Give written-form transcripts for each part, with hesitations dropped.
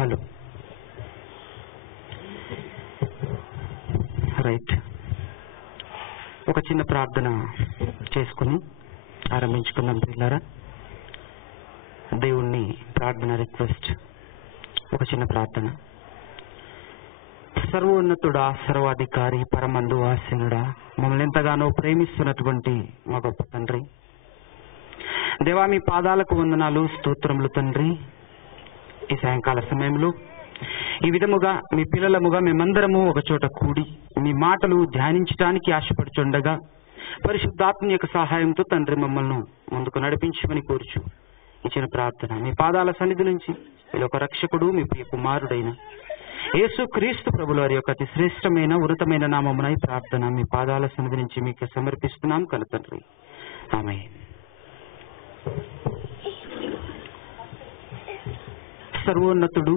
Hello right. ఒక చిన్న ప్రార్థన చేసుకుని ఆరంభించుకుందాం పిల్లారా. దేవుణ్ణి ప్రార్థన రిక్వెస్ట్, ఒక చిన్న ప్రార్థన. సర్వోన్నతుడా, సర్వాధికారి, పరమందు ఆసీనుడా, మమ్మల్ని ఎంతగానో ప్రేమిస్తున్నటువంటి మా గొప్ప తండ్రి, దేవా మీ పాదాలకు వందనాలు, స్తోత్రములు తండ్రి. ఈ సాయంకాల సమయంలో ఈ విధముగా మీ పిల్లలముగా మేమందరము ఒక చోట కూడి మీ మాటలు ధ్యానించడానికి ఆశపడుచుండగా పరిశుద్ధాత్మ యొక్క సహాయంతో తండ్రి మమ్మల్ని ముందుకు నడిపించమని కోరుచు ఇచ్చిన ప్రార్థన మీ పాదాల సన్నిధి నుంచి మీరు ఒక రక్షకుడు మీ ప్రియ కుమారుడైన యేసు క్రీస్తు ప్రభుల వారి యొక్క అతి శ్రేష్టమైన ఉన్నతమైన నామమున ఈ ప్రార్థన మీ పాదాల సన్నిధి నుంచి మీకు సమర్పిస్తున్నాం కల తండ్రి. ఆమేన్. సర్వోన్నతుడు,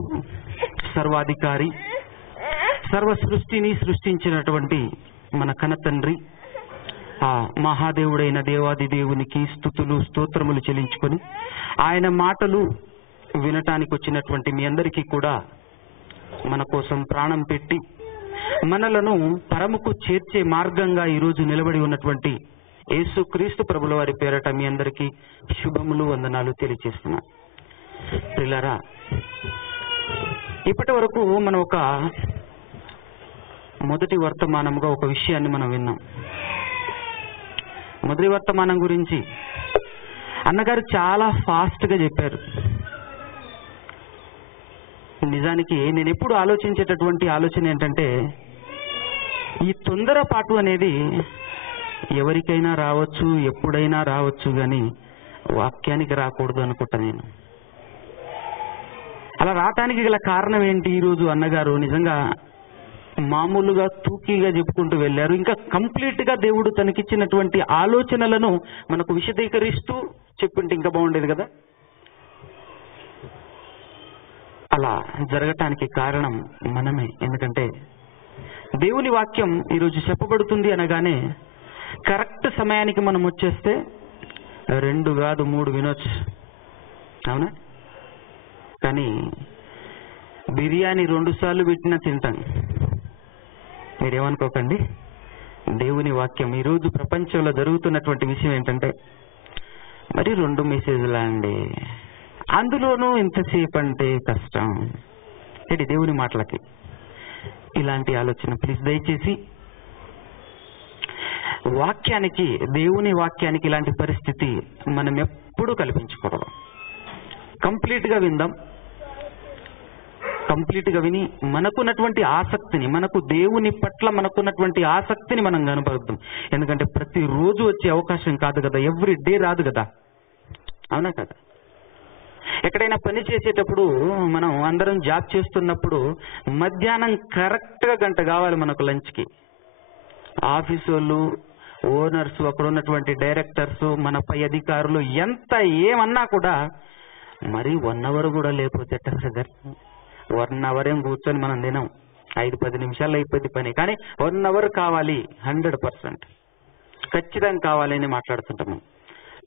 సర్వాధికారి, సర్వ సృష్టిని సృష్టించినటువంటి మన కన్న తండ్రి ఆ మహాదేవుడైన దేవాది దేవునికి స్తుతులు స్తోత్రములు చెల్లించుకొని ఆయన మాటలు వినటానికి వచ్చినటువంటి మీ అందరికీ కూడా మన కోసం ప్రాణం పెట్టి మనలను పరముకు చేర్చే మార్గంగా ఈరోజు నిలబడి ఉన్నటువంటి యేసు క్రీస్తు ప్రభుల వారి పేరట మీ అందరికీ శుభములు వందనాలు తెలియజేస్తున్నాను. పిల్లరా, ఇప్పటి వరకు మనం ఒక మొదటి వర్తమానముగా ఒక విషయాన్ని మనం విన్నాం. మొదటి వర్తమానం గురించి అన్నగారు చాలా ఫాస్ట్గా చెప్పారు. నిజానికి నేను ఎప్పుడు ఆలోచించేటటువంటి ఆలోచన ఏంటంటే, ఈ తొందరపాటు అనేది ఎవరికైనా రావచ్చు, ఎప్పుడైనా రావచ్చు, కానీ వాక్యానికి రాకూడదు అనుకుంటా నేను. అలా రావటానికి గల కారణం ఏంటి? ఈరోజు అన్నగారు నిజంగా మామూలుగా తూకీగా చెప్పుకుంటూ వెళ్ళారు. ఇంకా కంప్లీట్గా దేవుడు తనకిచ్చినటువంటి ఆలోచనలను మనకు విశదీకరిస్తూ చెప్పుంటే ఇంకా బాగుండేది కదా. అలా జరగటానికి కారణం మనమే. ఎందుకంటే దేవుని వాక్యం ఈరోజు చెప్పబడుతుంది అనగానే కరెక్ట్ సమయానికి మనం వచ్చేస్తే 2 కాదు 3 వినొచ్చు, అవునా? కానీ బిర్యానీ 2 సార్లు పెట్టినా తింటాం. మీరేమనుకోకండి. దేవుని వాక్యం ఈరోజు ప్రపంచంలో జరుగుతున్నటువంటి విషయం ఏంటంటే, మరి 2 మెసేజ్లా అండి, అందులోనూ ఇంతసేపు అంటే కష్టం ఏంటి దేవుని మాటలకి? ఇలాంటి ఆలోచన ప్లీజ్ దయచేసి వాక్యానికి, దేవుని వాక్యానికి ఇలాంటి పరిస్థితి మనం ఎప్పుడూ కల్పించకూడదు. కంప్లీట్గా విందాం. కంప్లీట్గా విని మనకున్నటువంటి ఆసక్తిని, మనకు దేవుని పట్ల మనకున్నటువంటి ఆసక్తిని మనం కనపరుద్దాం. ఎందుకంటే ప్రతిరోజు వచ్చే అవకాశం కాదు కదా, ఎవ్రీ డే రాదు కదా, అవునా కదా? ఎక్కడైనా పని చేసేటప్పుడు మనం అందరం జాబ్ చేస్తున్నప్పుడు మధ్యాహ్నం కరెక్ట్గా 1 గంట కావాలి మనకు లంచ్కి. ఆఫీసు వాళ్ళు, ఓనర్స్, అక్కడ ఉన్నటువంటి డైరెక్టర్స్, మన పై అధికారులు ఎంత ఏమన్నా కూడా మరి 1 అవర్ కూడా లేకపోతే బ్రదర్, 1 అవర్ ఏం కూర్చొని మనం తినాం, 5-10 నిమిషాల్లో అయిపోద్ది పని. కానీ 1 అవర్ కావాలి, 100% ఖచ్చితంగా కావాలని మాట్లాడుతుంటాము.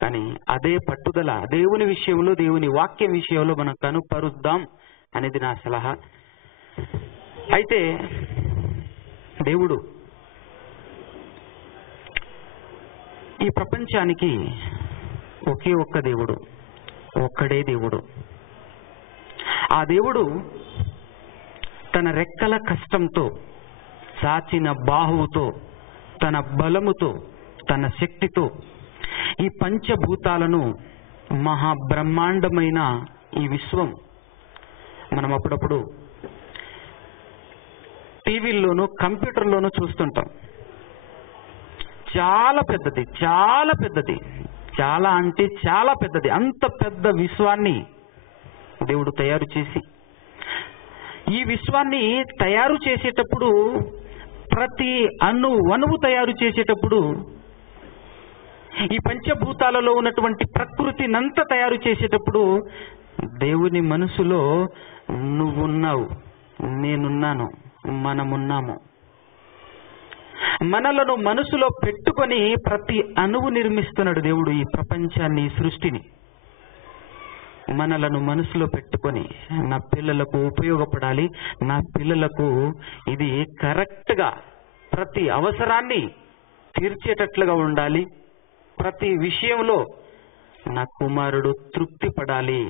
కానీ అదే పట్టుదల దేవుని విషయంలో, దేవుని వాక్యం విషయంలో మనం కనుపరుద్దాం అనేది నా సలహా. అయితే దేవుడు ఈ ప్రపంచానికి ఒకే ఒక్క దేవుడు, ఒక్కడే దేవుడు. ఆ దేవుడు తన రెక్కల కష్టంతో, చాచిన బాహువుతో, తన బలముతో, తన శక్తితో ఈ పంచభూతాలను, మహాబ్రహ్మాండమైన ఈ విశ్వం, మనం అప్పుడప్పుడు టీవీల్లోనూ కంప్యూటర్లోనూ చూస్తుంటాం. చాలా పెద్దది, చాలా పెద్దది, చాలా అంటే చాలా పెద్దది. అంత పెద్ద విశ్వాన్ని దేవుడు తయారు చేసి, ఈ విశ్వాన్ని తయారు చేసేటప్పుడు, ప్రతి అణువు తయారు చేసేటప్పుడు, ఈ పంచభూతాలలో ఉన్నటువంటి ప్రకృతినంతా తయారు చేసేటప్పుడు దేవుని మనసులో నువ్వున్నావు, నేనున్నాను, మనమున్నాము, మనలను మనసులో పెట్టుకొని ప్రతి అణువు నిర్మిస్తున్నాడు దేవుడు ఈ ప్రపంచాన్ని, ఈ సృష్టిని. మనలను మనసులో పెట్టుకొని నా పిల్లలకు ఉపయోగపడాలి, నా పిల్లలకు ఇది కరెక్ట్గా ప్రతి అవసరాన్ని తీర్చేటట్లుగా ఉండాలి, ప్రతి విషయంలో నా కుమారుడు తృప్తి పడాలి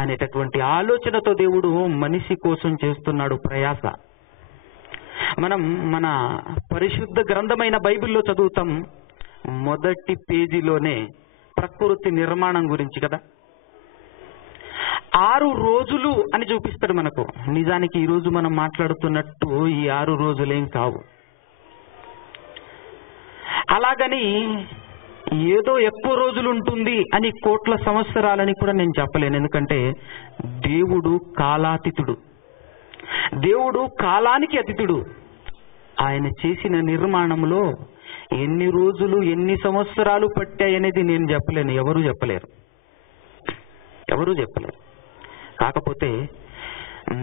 అనేటటువంటి ఆలోచనతో దేవుడు మనిషి కోసం చేస్తున్నాడు ప్రయాస. మనం మన పరిశుద్ధ గ్రంథమైన బైబిల్లో చదువుతాం, మొదటి పేజీలోనే ప్రకృతి నిర్మాణం గురించి కదా. 6 రోజులు అని చూపిస్తాడు మనకు. నిజానికి ఈరోజు మనం మాట్లాడుతున్నట్టు ఈ 6 రోజులేం కావు. అలాగని ఏదో ఎక్కువ రోజులు ఉంటుంది అని కోట్ల సంవత్సరాలని కూడా నేను చెప్పలేను. ఎందుకంటే దేవుడు కాలాతీతుడు, దేవుడు కాలానికి అతీతుడు. ఆయన చేసిన నిర్మాణంలో ఎన్ని రోజులు ఎన్ని సంవత్సరాలు పట్టాయనేది నేను చెప్పలేను, ఎవరు చెప్పలేరు. కాకపోతే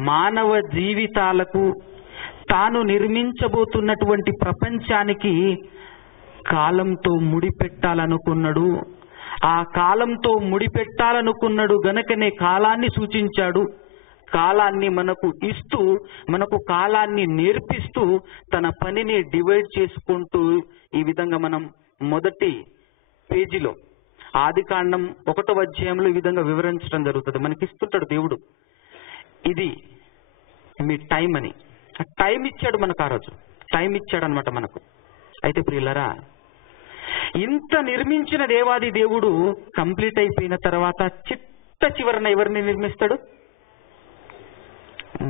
మానవ జీవితాలకు తాను నిర్మించబోతున్నటువంటి ప్రపంచానికి కాలంతో ముడిపెట్టాలనుకున్నాడు. ఆ కాలంతో ముడిపెట్టాలనుకున్నాడు గనుకనే కాలాన్ని సూచించాడు. కాలాన్ని మనకు ఇస్తూ, మనకు కాలాన్ని నేర్పిస్తూ, తన పనిని డివైడ్ చేసుకుంటూ, ఈ విధంగా మనం మొదటి పేజీలో ఆదికాండం 1వ అధ్యాయంలో ఈ విధంగా వివరించడం జరుగుతుంది. మనకిస్తుంటాడు దేవుడు, ఇది మీ టైం అని. టైం ఇచ్చాడు మనకు, ఆ రోజు టైం ఇచ్చాడు అనమాట మనకు. అయితే ప్రియులారా, ఇంత నిర్మించిన దేవాది దేవుడు కంప్లీట్ అయిపోయిన తర్వాత చిట్ట చివరన ఎవరిని నిర్మిస్తాడు?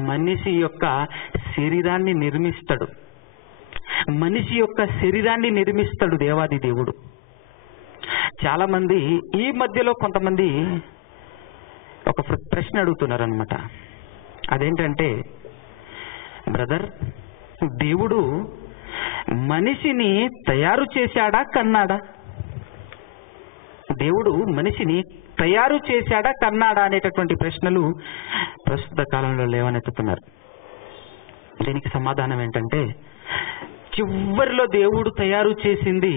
మనిషి యొక్క శరీరాన్ని నిర్మిస్తాడు. మనిషి యొక్క శరీరాన్ని నిర్మిస్తాడు దేవాది దేవుడు. చాలా మంది ఈ మధ్యలో కొంతమంది ఒక ప్రశ్న అడుగుతున్నారు అనమాట. అదేంటంటే, బ్రదర్, దేవుడు మనిషిని తయారు చేశాడా కన్నాడా? దేవుడు మనిషిని తయారు చేశాడా కన్నాడా అనేటటువంటి ప్రశ్నలు ప్రస్తుత కాలంలో లేవనెత్తుతున్నారు. దీనికి సమాధానం ఏంటంటే, చివరిలో దేవుడు తయారు చేసింది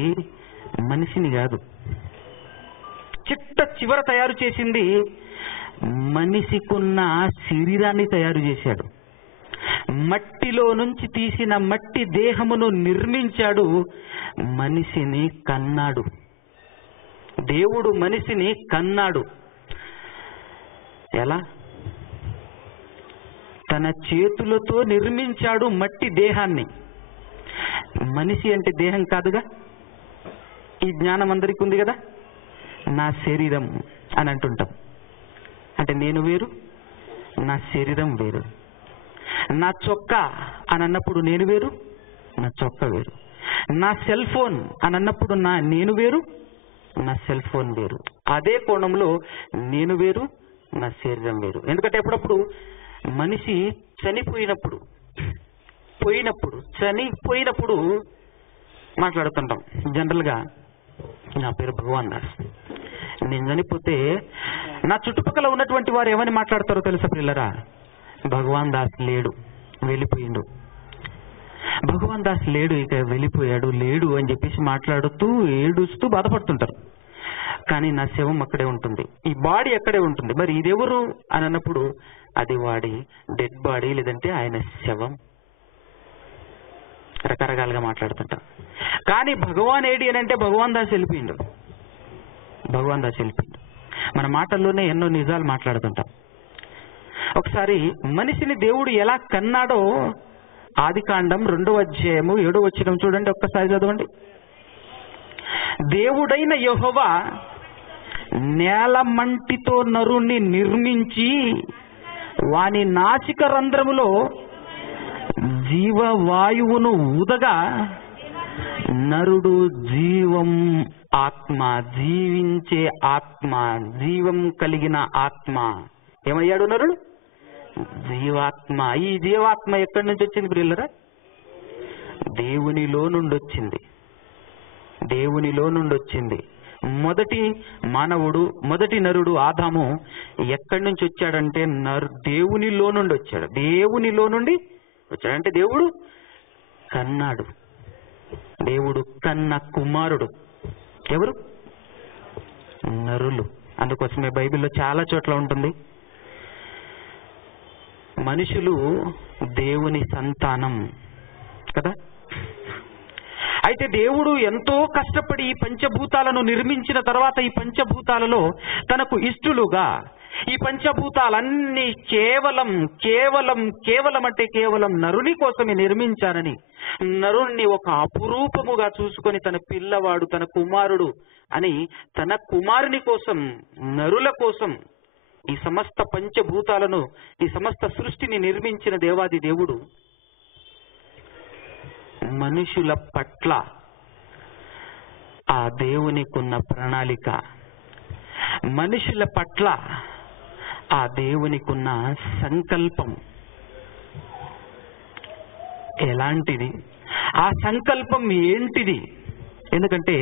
మనిషిని కాదు. చిట్ట చివర తయారు చేసింది మనిషికున్న శరీరాన్ని తయారు చేశాడు. మట్టిలో నుంచి తీసిన మట్టి దేహమును నిర్మించాడు, మనిషిని కన్నాడు. దేవుడు మనిషిని కన్నాడు. ఎలా? తన చేతులతో నిర్మించాడు మట్టి దేహాన్ని. మనిషి అంటే దేహం కాదుగా. ఈ జ్ఞానం అందరికీ ఉంది కదా. నా శరీరం అని అంటుంటాం. అంటే నేను వేరు, నా శరీరం వేరు. నా చొక్కా అని అన్నప్పుడు నేను వేరు, నా చొక్కా వేరు. నా సెల్ ఫోన్ అని అన్నప్పుడు నేను వేరు, నా సెల్ ఫోన్ వేరు. అదే కోణంలో నేను వేరు, నా శరీరం వేరు. ఎందుకంటే ఎప్పుడప్పుడు మనిషి చనిపోయినప్పుడు మాట్లాడుతుంటాం. జనరల్గా నా పేరు భగవాన్ దాస్, నేను చనిపోతే నా చుట్టుపక్కల ఉన్నటువంటి వారు ఏమని మాట్లాడతారో తెలుసా పిల్లరా? భగవాన్ దాస్ లేడు, వెళ్ళిపోయిండు. భగవాన్ దాస్ లేడు, ఇక వెళ్ళిపోయాడు, లేడు అని చెప్పేసి మాట్లాడుతూ ఏడుస్తూ బాధపడుతుంటారు. కానీ నా శవం అక్కడే ఉంటుంది, ఈ బాడీ అక్కడే ఉంటుంది. మరి ఇదెవరు అని అన్నప్పుడు అది వాడి డెడ్ బాడీ, లేదంటే ఆయన శవం. రకరకాలుగా మాట్లాడుతుంటాం. కానీ భగవాన్ ఏడి అని అంటే భగవాన్ దాస్ వెళ్ళిపోయిండు. మన మాటల్లోనే ఎన్నో నిజాలు మాట్లాడుతుంటాం. ఒకసారి మనిషిని దేవుడు ఎలా కన్నాడో ఆదికాండం 2వ అధ్యాయము 7వ వచనం చూడండి, ఒక్కసారి చదవండి. దేవుడైన యెహోవా నేల మంటితో నరుణ్ణి నిర్మించి వాని నాసిక రంధ్రములో జీవవాయువును ఊదగా నరుడు జీవించే ఆత్మ, జీవం కలిగిన ఆత్మ ఏమయ్యాడు? నరుడు జీవాత్మ. ఈ జీవాత్మ ఎక్కడి నుంచి వచ్చింది ప్రియులరా? దేవునిలో నుండి వచ్చింది. మొదటి మానవుడు, మొదటి నరుడు ఆదాము ఎక్కడి నుంచి వచ్చాడంటే దేవునిలో నుండి వచ్చాడు. అంటే దేవుడు కన్నాడు. దేవుడు కన్న కుమారుడు ఎవరు? నరులు. అందుకోసమే బైబిల్లో చాలా చోట్ల ఉంటుంది, మనుషులు దేవుని సంతానం కదా. అయితే దేవుడు ఎంతో కష్టపడి ఈ పంచభూతాలను నిర్మించిన తర్వాత ఈ పంచభూతాలలో తనకు ఇష్టలుగా ఈ పంచభూతాలన్నీ కేవలం కేవలం కేవలం అంటే కేవలం నరుని కోసమే నిర్మించానని, నరుణ్ణి ఒక అపురూపముగా చూసుకొని తన పిల్లవాడు, తన కుమారుడు అని తన కుమారుని కోసం, నరుల కోసం ఈ సమస్త పంచభూతాలను, ఈ సమస్త సృష్టిని నిర్మించిన దేవాది దేవుడు మనుషుల పట్ల ఆ దేవునికున్న ప్రణాళిక, మనుషుల పట్ల ఆ దేవునికున్న సంకల్పం ఎలాంటిది, ఆ సంకల్పం ఏంటిది? ఎందుకంటే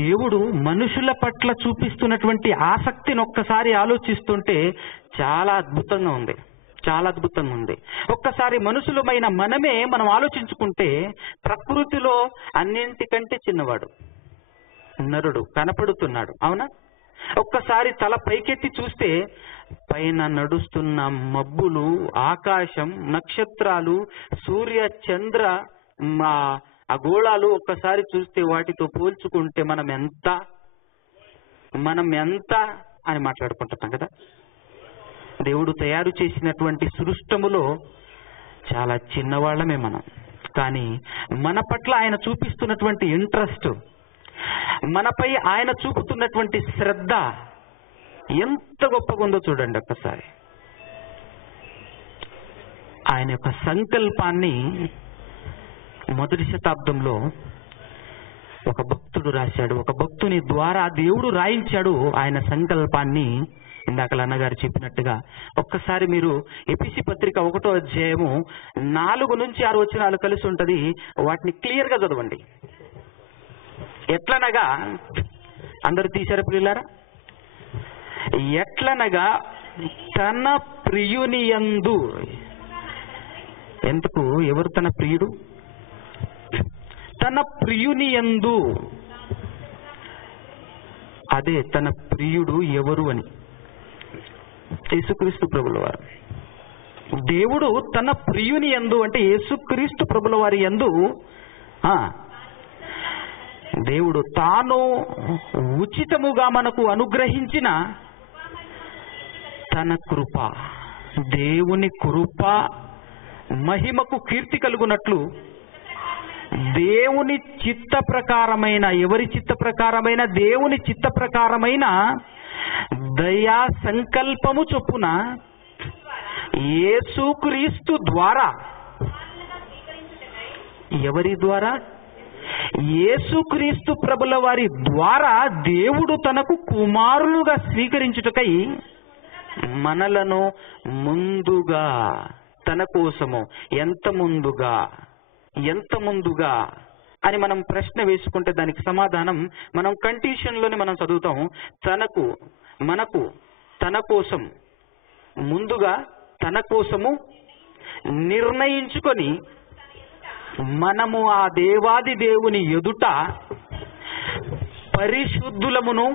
దేవుడు మనుషుల పట్ల చూపిస్తున్నటువంటి ఆసక్తిని ఒక్కసారి ఆలోచిస్తుంటే చాలా అద్భుతంగా ఉంది, చాలా అద్భుతంగా ఉంది. ఒక్కసారి మనుషులమైన మనం ఆలోచించుకుంటే ప్రకృతిలో అన్నింటికంటే చిన్నవాడు నరుడు కనపడుతున్నాడు, అవునా? ఒక్కసారి తల పైకెత్తి చూస్తే పైన నడుస్తున్న మబ్బులు, ఆకాశం, నక్షత్రాలు, సూర్య చంద్ర గోళాలు ఒక్కసారి చూస్తే వాటితో పోల్చుకుంటే మనం ఎంత అని మాట్లాడుకుంటున్నాం కదా. దేవుడు తయారు చేసినటువంటి సృష్టములో చాలా చిన్నవాళ్లమే మనం. కానీ మన పట్ల ఆయన చూపిస్తున్నటువంటి ఇంట్రెస్ట్, మనపై ఆయన చూపుతున్నటువంటి శ్రద్ధ ఎంత గొప్పగా ఉందో చూడండి ఒక్కసారి. ఆయన యొక్క సంకల్పాన్ని మొదటి శతాబ్దంలో ఒక భక్తుడు రాశాడు. ఒక భక్తుని ద్వారా దేవుడు రాయించాడు ఆయన సంకల్పాన్ని. ఇందాక అన్నగారు చెప్పినట్టుగా ఒక్కసారి మీరు ఎఫెసీ పత్రిక 1వ అధ్యాయము 4 నుంచి 6 వచనాలు కలిసి ఉంటది, వాటిని క్లియర్ గా చదవండి. ఎట్లనగా, అందరు తీశారు పిల్లారా? ఎట్లనగా తన ప్రియుని యందు, ఎందుకు ఎవరు తన ప్రియుడు? తన ప్రియుని యందు, అదే తన ప్రియుడు ఎవరు అని, యేసుక్రీస్తు ప్రభుల వారు. దేవుడు తన ప్రియుని యందు అంటే యేసుక్రీస్తు ప్రభుల వారి యందు దేవుడు తాను ఉచితముగా మనకు అనుగ్రహించిన తన కృప, దేవుని కృప మహిమకు కీర్తి కలుగునట్లు దేవుని చిత్త ప్రకారమైన, ఎవరి చిత్త ప్రకారమైన? దేవుని చిత్త ప్రకారమైన దయా సంకల్పము చొప్పున యేసుక్రీస్తు ద్వారా, ఎవరి ద్వారా? యేసుక్రీస్తు ప్రభుల వారి ద్వారా దేవుడు తనకు కుమారులుగా స్వీకరించుటకై మనలను ముందుగా తన కోసము, ఎంత ముందుగా అని మనం ప్రశ్న వేసుకుంటే దానికి సమాధానం మనం కండిషన్లోనే మనం చదువుతాం. మనకు తన కోసం ముందుగా, తన కోసము నిర్ణయించుకొని మనము ఆ దేవాది దేవుని ఎదుట పరిశుద్ధులమును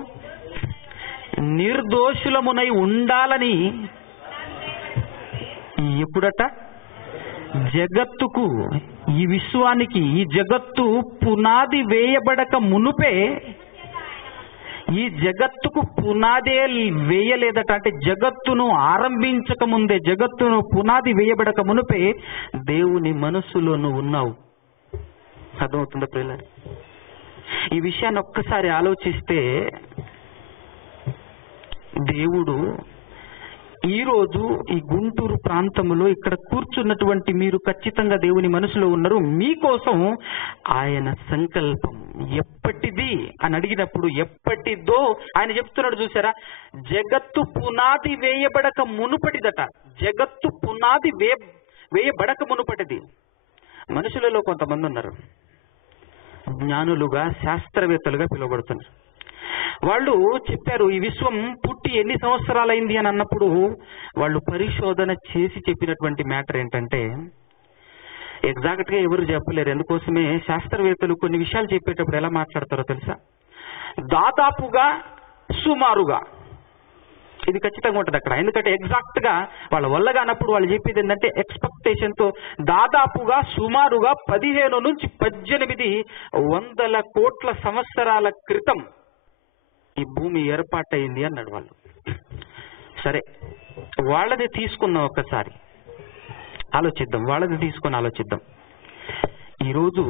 నిర్దోషులమునై ఉండాలని ఎప్పుడట? జగత్తుకు, ఈ విశ్వానికి, ఈ జగత్తు పునాది వేయబడక మునుపే, ఈ జగత్తుకు పునాదే వేయలేదట. అంటే జగత్తును ఆరంభించక ముందే, జగత్తును పునాది వేయబడక మునుపే దేవుని మనసులో నువ్వు ఉన్నావు. అర్థమవుతుందా ప్రియులారా? ఈ విషయాన్ని ఒక్కసారి ఆలోచిస్తే దేవుడు ఈరోజు ఈ గుంటూరు ప్రాంతంలో ఇక్కడ కూర్చున్నటువంటి మీరు ఖచ్చితంగా దేవుని మనసులో ఉన్నారు. మీకోసం ఆయన సంకల్పం ఎప్పటిది అని అడిగినప్పుడు ఎప్పటిదో ఆయన చెప్తున్నాడు. చూసారా? జగత్తు పునాది వేయబడక మునుపటిదట. జగత్తు పునాది వేయబడక మునుపటిది. మనుషులలో కొంతమంది ఉన్నారు, జ్ఞానులుగా, శాస్త్రవేత్తలుగా పిలువబడుతున్నారు. వాళ్ళు చెప్పారు ఈ విశ్వం పుట్టి ఎన్ని సంవత్సరాలైంది అని అన్నప్పుడు వాళ్ళు పరిశోధన చేసి చెప్పినటువంటి మ్యాటర్ ఏంటంటే, ఎగ్జాక్ట్ గా ఎవరు చెప్పలేరు. ఎందుకోసమే శాస్త్రవేత్తలు కొన్ని విషయాలు చెప్పేటప్పుడు ఎలా మాట్లాడతారో తెలుసా? దాదాపుగా సుమారుగా. ఇది ఖచ్చితంగా ఉంటుంది అక్కడ. ఎందుకంటే ఎగ్జాక్ట్ గా వాళ్ళ వల్ల కానప్పుడు వాళ్ళు చెప్పేది ఏంటంటే ఎక్స్పెక్టేషన్ తో దాదాపుగా సుమారుగా 15 నుంచి 1800 కోట్ల సంవత్సరాల క్రితం ఈ భూమి ఏర్పాటైంది అన్నాడు వాళ్ళు. సరే, వాళ్ళది తీసుకుందాం, ఒక్కసారి ఆలోచిద్దాం, వాళ్ళది తీసుకొని ఆలోచిద్దాం. ఈరోజు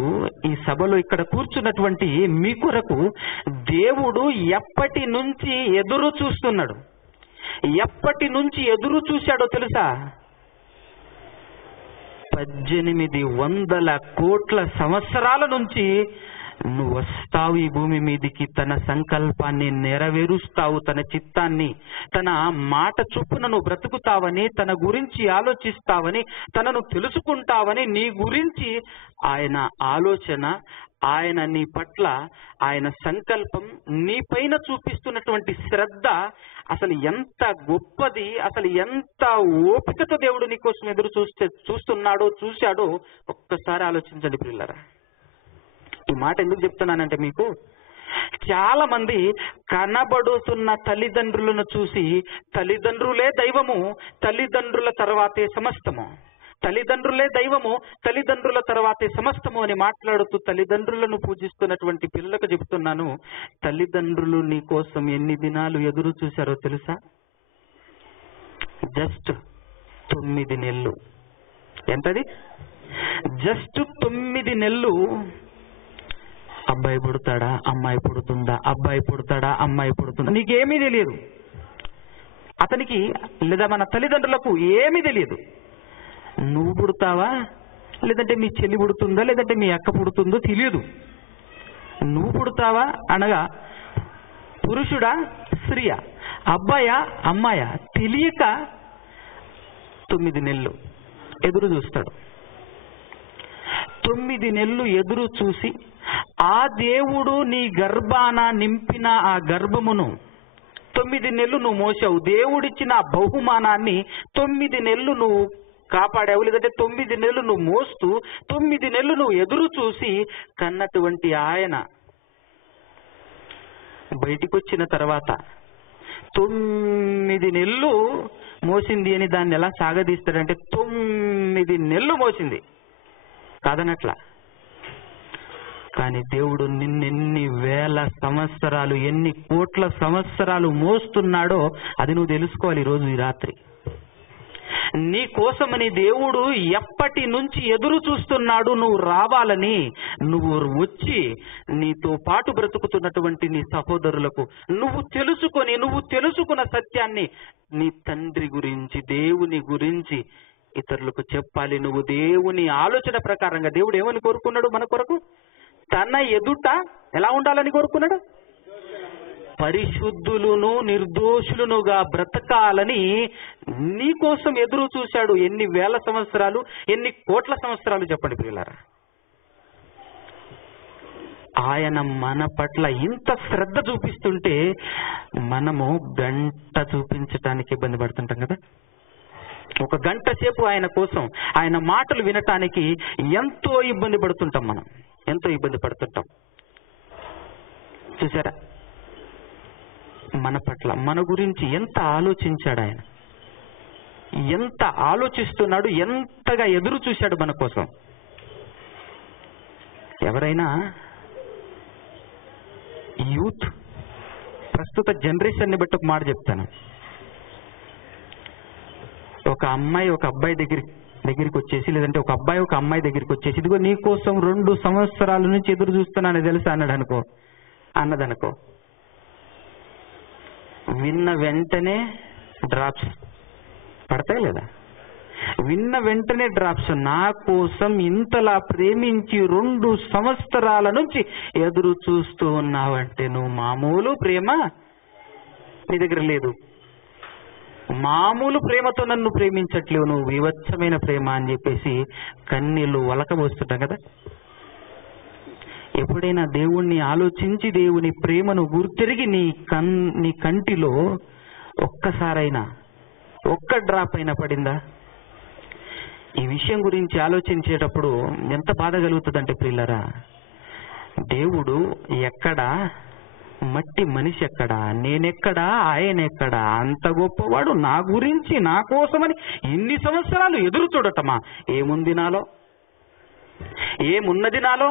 ఈ సభలో ఇక్కడ కూర్చున్నటువంటి మీ కొరకు దేవుడు ఎప్పటి నుంచి ఎదురు చూస్తున్నాడు, ఎప్పటి నుంచి ఎదురు చూశాడో తెలుసా? 1800 కోట్ల సంవత్సరాల నుంచి నువ్వు వస్తావు ఈ భూమి మీదికి, తన సంకల్పాన్ని నెరవేరుస్తావు, తన చిత్తాన్ని, తన మాట చొప్పున నువ్వు బ్రతుకుతావని, తన గురించి ఆలోచిస్తావని, తనను తెలుసుకుంటావని, నీ గురించి ఆయన ఆలోచన, ఆయన నీ పట్ల ఆయన సంకల్పం, నీ పైన చూపిస్తున్నటువంటి శ్రద్ధ అసలు ఎంత గొప్పది, అసలు ఎంత ఓపికతో దేవుడు నీ కోసం ఎదురు చూస్తున్నాడో చూశాడో ఒక్కసారి ఆలోచించండి పిల్లరా. ఈ మాట ఎందుకు చెప్తున్నానంటే, మీకు చాలా మంది కనబడుతున్న తల్లిదండ్రులను చూసి తల్లిదండ్రులే దైవము, తల్లిదండ్రుల తర్వాతే సమస్తము, తల్లిదండ్రులే దైవము, తల్లిదండ్రుల తర్వాతే సమస్తము అని మాట్లాడుతూ తల్లిదండ్రులను పూజిస్తున్నటువంటి పిల్లలకు చెబుతున్నాను, తల్లిదండ్రులు నీ కోసం ఎన్ని దినాలు ఎదురు చూశారో తెలుసా? జస్ట్ 9 నెలలు. ఎంతది? జస్ట్ 9 నెలలు. అబ్బాయి పుడతాడా, అమ్మాయి పుడుతుందా, అబ్బాయి పుడతాడా, అమ్మాయి పుడుతుందా, నీకేమీ తెలియదు. అతనికి లేదా మన తల్లిదండ్రులకు ఏమీ తెలియదు. నువ్వు పుడతావా, లేదంటే మీ చెల్లి పుడుతుందా, లేదంటే మీ అక్క పుడుతుందో తెలియదు. నువ్వు పుడతావా అనగా పురుషుడా స్త్రీయా, అబ్బాయా అమ్మాయా తెలియక 9 నెలలు ఎదురు చూస్తాడు. 9 నెలలు ఎదురు చూసి ఆ దేవుడు నీ గర్భాన నింపిన ఆ గర్భమును 9 నెలలు నువ్వు మోసావు. దేవుడిచ్చిన ఆ బహుమానాన్ని 9 నెలలు నువ్వు కాపాడావు, లేదంటే 9 నెలలు నువ్వు మోస్తూ 9 నెలలు నువ్వు ఎదురు చూసి కన్నటువంటి ఆయన బయటికి వచ్చిన తర్వాత 9 నెలలు మోసింది అని దాన్ని ఎలా సాగదీస్తాడంటే 9 నెలలు మోసింది కాదనట్లా. కానీ దేవుడు నిన్నెన్ని వేల సంవత్సరాలు, ఎన్ని కోట్ల సంవత్సరాలు మోస్తున్నాడో అది నువ్వు తెలుసుకోవాలి ఈరోజు, ఈ రాత్రి. నీ కోసమని దేవుడు ఎప్పటి నుంచి ఎదురు చూస్తున్నాడు నువ్వు రావాలని, నువ్వు వచ్చి నీతో పాటు బ్రతుకుతున్నటువంటి నీ సహోదరులకు నువ్వు తెలుసుకున్న సత్యాన్ని నీ తండ్రి గురించి, దేవుని గురించి ఇతరులకు చెప్పాలి. నువ్వు దేవుని ఆలోచన ప్రకారంగా దేవుడు ఏమని కోరుకున్నాడు మన కొరకు? తన ఎదుట ఎలా ఉండాలని కోరుకున్నాడు? పరిశుద్ధులను నిర్దోషులునుగా బ్రతకాలని నీ కోసం ఎదురు చూశాడు. ఎన్ని వేల సంవత్సరాలు, ఎన్ని కోట్ల సంవత్సరాలు చెప్పండి ప్రియులారా. ఆయన మన పట్ల ఇంత శ్రద్ధ చూపిస్తుంటే మనము గంట చూపించటానికి ఇబ్బంది పడుతుంటాం కదా. 1 గంట సేపు ఆయన కోసం, ఆయన మాటలు వినటానికి ఎంతో ఇబ్బంది పడుతుంటాం. మనం ఎంతో ఇబ్బంది పడుతుంటాం. చూసారా, మన పట్ల, మన గురించి ఎంత ఆలోచించాడు ఆయన, ఎంత ఆలోచిస్తున్నాడు, ఎంతగా ఎదురు చూశాడు మన కోసం. ఎవరైనా యూత్, ప్రస్తుత జనరేషన్ని బట్టి ఒక మాట చెప్తాను. ఒక అమ్మాయి ఒక అబ్బాయి దగ్గరికి వచ్చేసి, లేదంటే ఒక అబ్బాయి ఒక అమ్మాయి దగ్గరికి వచ్చేసి, ఇదిగో నీ కోసం 2 సంవత్సరాల నుంచి ఎదురు చూస్తున్నాను తెలుసా అన్నదనుకో, విన్న వెంటనే డ్రాప్స్ పడతాయి లేదా? విన్న వెంటనే డ్రాప్స్. నా కోసం ఇంతలా ప్రేమించి 2 సంవత్సరాల నుంచి ఎదురు చూస్తూ ఉన్నావంటే నువ్వు మామూలు ప్రేమ నీ దగ్గర లేదు. మామూలు ప్రేమతో నన్ను ప్రేమించట్లేవు, నువ్వు వివత్సమైన ప్రేమ అని చెప్పేసి కన్నీళ్ళు వలకబోస్తుంటాం కదా. ఎప్పుడైనా దేవుణ్ణి ఆలోచించి దేవుని ప్రేమను గుర్తిరిగి నీ కంటిలో ఒక్కసారైనా, ఒక్క డ్రాప్ అయినా పడిందా? ఈ విషయం గురించి ఆలోచించేటప్పుడు ఎంత బాధ కలుగుతుందంటే ప్రియులారా, దేవుడు ఎక్కడ మట్టి మనిషి ఎక్కడా, నేనెక్కడా, ఆయన ఎక్కడా, అంత గొప్పవాడు నా గురించి నా కోసమని ఇన్ని సంవత్సరాలు ఎదురు చూడటమా? ఏముంది నాలో, ఏమున్నది నాలో?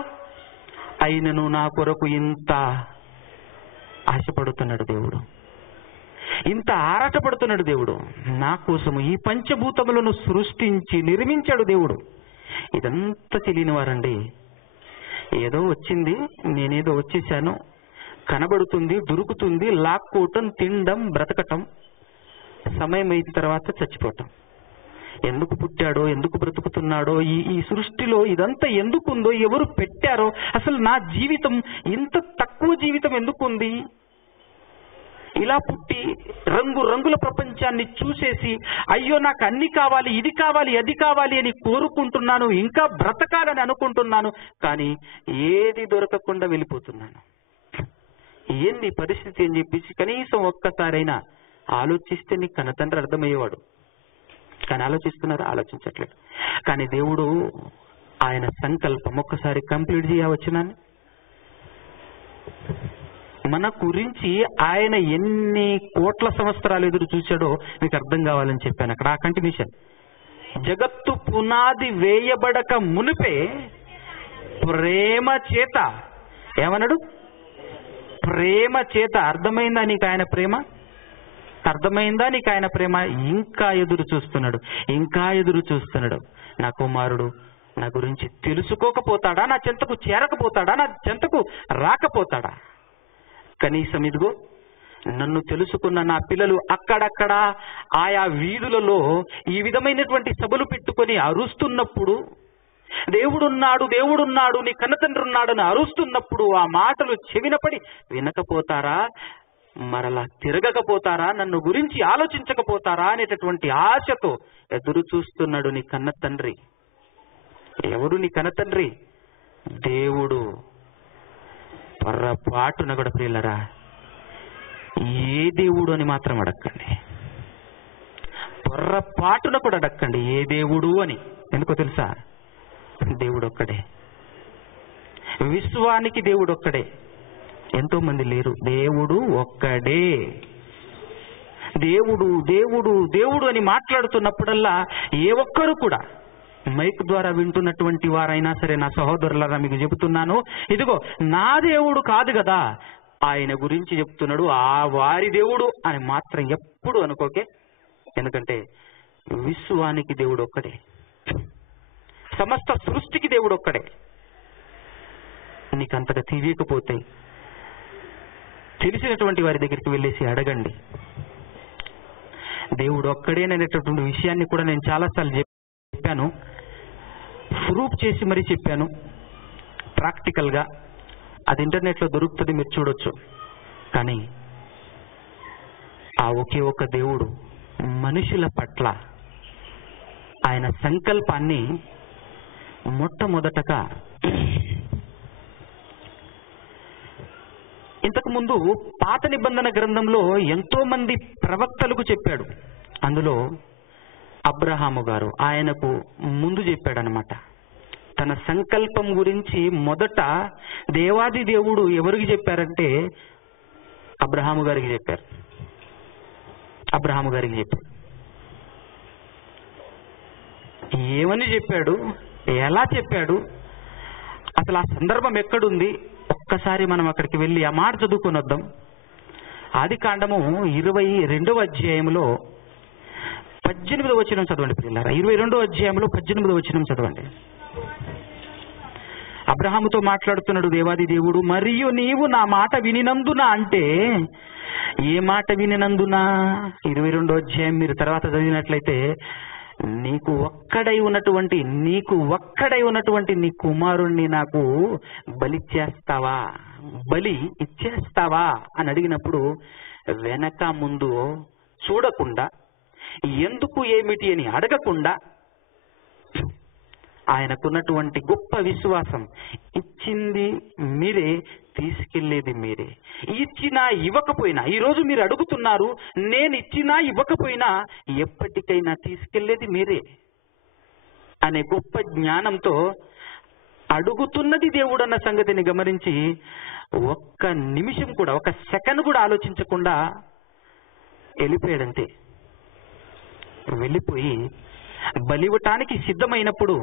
అయినను నా కొరకు ఇంత ఆశపడుతున్నాడు దేవుడు, ఇంత ఆరాటపడుతున్నాడు దేవుడు నా కోసము. ఈ పంచభూతములను సృష్టించి నిర్మించాడు దేవుడు. ఇదంతా తెలియని వారండి. ఏదో వచ్చింది, నేనేదో వచ్చేసాను, కనబడుతుంది, దొరుకుతుంది, లాక్కోవటం, తినడం, బ్రతకటం, సమయం అయిన తర్వాత చచ్చిపోవటం. ఎందుకు పుట్టాడో, ఎందుకు బ్రతుకుతున్నాడో, ఈ సృష్టిలో ఇదంతా ఎందుకుందో, ఎవరు పెట్టారో, అసలు నా జీవితం ఇంత తక్కువ జీవితం ఎందుకుంది? ఇలా పుట్టి రంగు రంగుల ప్రపంచాన్ని చూసేసి అయ్యో నాకు అన్ని కావాలి, ఇది కావాలి, అది కావాలి అని కోరుకుంటున్నాను, ఇంకా బ్రతకాలని అనుకుంటున్నాను, కానీ ఏది దొరకకుండా వెళ్ళిపోతున్నాను. ఏంది పరిస్థితి అని చెప్పేసి కనీసం ఒక్కసారైనా ఆలోచిస్తే నీ కన్నతండ్రి అర్థమయ్యేవాడు. కానీ ఆలోచిస్తున్నారా? ఆలోచించట్లేదు. కానీ దేవుడు ఆయన సంకల్పం ఒక్కసారి కంప్లీట్ చేయవచ్చునని, మన గురించి ఆయన ఎన్ని కోట్ల సంవత్సరాలు ఎదురు చూశాడో మీకు అర్థం కావాలని చెప్పాను అక్కడ. ఆ కంటిన్యూషన్, జగత్తు పునాది వేయబడక మునిపే ప్రేమ చేత, ఏమన్నాడు? ప్రేమ చేత. అర్థమైందా నీకు ఆయన ప్రేమ? అర్థమైందా నీకు ఆయన ప్రేమ? ఇంకా ఎదురు చూస్తున్నాడు, ఇంకా ఎదురు చూస్తున్నాడు. నా కుమారుడు నా గురించి తెలుసుకోకపోతాడా? నా చెంతకు చేరకపోతాడా? నా చెంతకు రాకపోతాడా? కనీసం ఇదిగో నన్ను తెలుసుకున్న నా పిల్లలు అక్కడక్కడ ఆయా వీధులలో ఈ విధమైనటువంటి సభలు పెట్టుకొని అరుస్తున్నప్పుడు, దేవుడున్నాడు, దేవుడున్నాడు, నీ కన్నతండ్రి ఉన్నాడని అరుస్తున్నప్పుడు ఆ మాటలు చెవినపడి వినకపోతారా? మరలా తిరగకపోతారా? నన్ను గురించి ఆలోచించకపోతారా అనేటటువంటి ఆశతో ఎదురు చూస్తున్నాడు నీ కన్న తండ్రి. ఎవరు నీ కన్న తండ్రి? దేవుడు. పొర్రపాటున కూడా ప్రియులరా, ఏ దేవుడు అని మాత్రం అడగండి. పొర్రపాటున కూడా అడగండి ఏ దేవుడు అని. ఎందుకో తెలుసా? దేవుడు ఒక్కడే. విశ్వానికి దేవుడు ఒక్కడే. ఎంతో మంది లేరు. దేవుడు ఒక్కడే. దేవుడు దేవుడు దేవుడు అని మాట్లాడుతున్నప్పుడల్లా ఏ ఒక్కరు కూడా, మైక్ ద్వారా వింటున్నటువంటి వారైనా సరే, నా సహోదరులారా మీకు చెబుతున్నాను, ఇదిగో నా దేవుడు కాదు కదా, ఆయన గురించి చెప్తున్నాడు, ఆ వారి దేవుడు అని మాత్రం ఎప్పుడు అనుకోకే. ఎందుకంటే విశ్వానికి దేవుడు ఒక్కడే, సమస్త సృష్టికి దేవుడు ఒక్కడే. నీకు అంతగా తెలియకపోతే తెలిసినటువంటి వారి దగ్గరికి వెళ్ళేసి అడగండి. దేవుడు ఒక్కడేననేటటువంటి విషయాన్ని కూడా నేను చాలాసార్లు చెప్పాను, ప్రూఫ్ చేసి మరీ చెప్పాను ప్రాక్టికల్గా. అది ఇంటర్నెట్లో దొరుకుతుంది, మీరు చూడొచ్చు. కానీ ఆ ఒకే ఒక దేవుడు మనుషుల పట్ల ఆయన సంకల్పాన్ని మొట్టమొదటగా ఇంతకుముందు పాత నిబంధన గ్రంథంలో ఎంతో మంది ప్రవక్తలకు చెప్పాడు. అందులో అబ్రహాము గారు ఆయనకు ముందు చెప్పాడనమాట. తన సంకల్పం గురించి మొదట దేవాది దేవుడు ఎవరికి చెప్పారంటే అబ్రహాము గారికి చెప్పారు. అబ్రహాము గారికి చెప్పాడు. ఏమని చెప్పాడు, ఎలా చెప్పాడు, అసలు ఆ సందర్భం ఎక్కడుంది, ఒక్కసారి మనం అక్కడికి వెళ్ళి ఆ మాట చదువుకొని వద్దాం. ఆదికాండము 22వ అధ్యాయంలో 18వ వచనం చదవండి పిల్లలారా. 22వ అధ్యాయంలో 18వ వచనం చదవండి. అబ్రహాముతో మాట్లాడుతున్నాడు దేవాది దేవుడు. మరియు నీవు నా మాట వినినందున అంటే, ఏ మాట వినినందున? 22వ అధ్యాయం మీరు తర్వాత చదివినట్లయితే, నీకు ఒక్కడై ఉన్నటువంటి నీ కుమారుణ్ణి నాకు బలి ఇచ్చేస్తావా అని అడిగినప్పుడు వెనక ముందు చూడకుండా, ఎందుకు ఏమిటి అని అడగకుండా, ఆయనకున్నటువంటి గొప్ప విశ్వాసం, ఇచ్చింది మీరే, తీసుకెళ్లేది మీరే. ఇచ్చినా ఇవ్వకపోయినా, ఈరోజు మీరు అడుగుతున్నారు, నేను ఇచ్చినా ఇవ్వకపోయినా ఎప్పటికైనా తీసుకెళ్లేది మీరే అనే గొప్ప జ్ఞానంతో అడుగుతున్నది దేవుడు అన్న సంగతిని గమనించి ఒక్క నిమిషం కూడా, ఒక సెకండ్ కూడా ఆలోచించకుండా వెళ్ళిపోయాడంతే. వెళ్ళిపోయి బలివటానికి సిద్ధమైనప్పుడు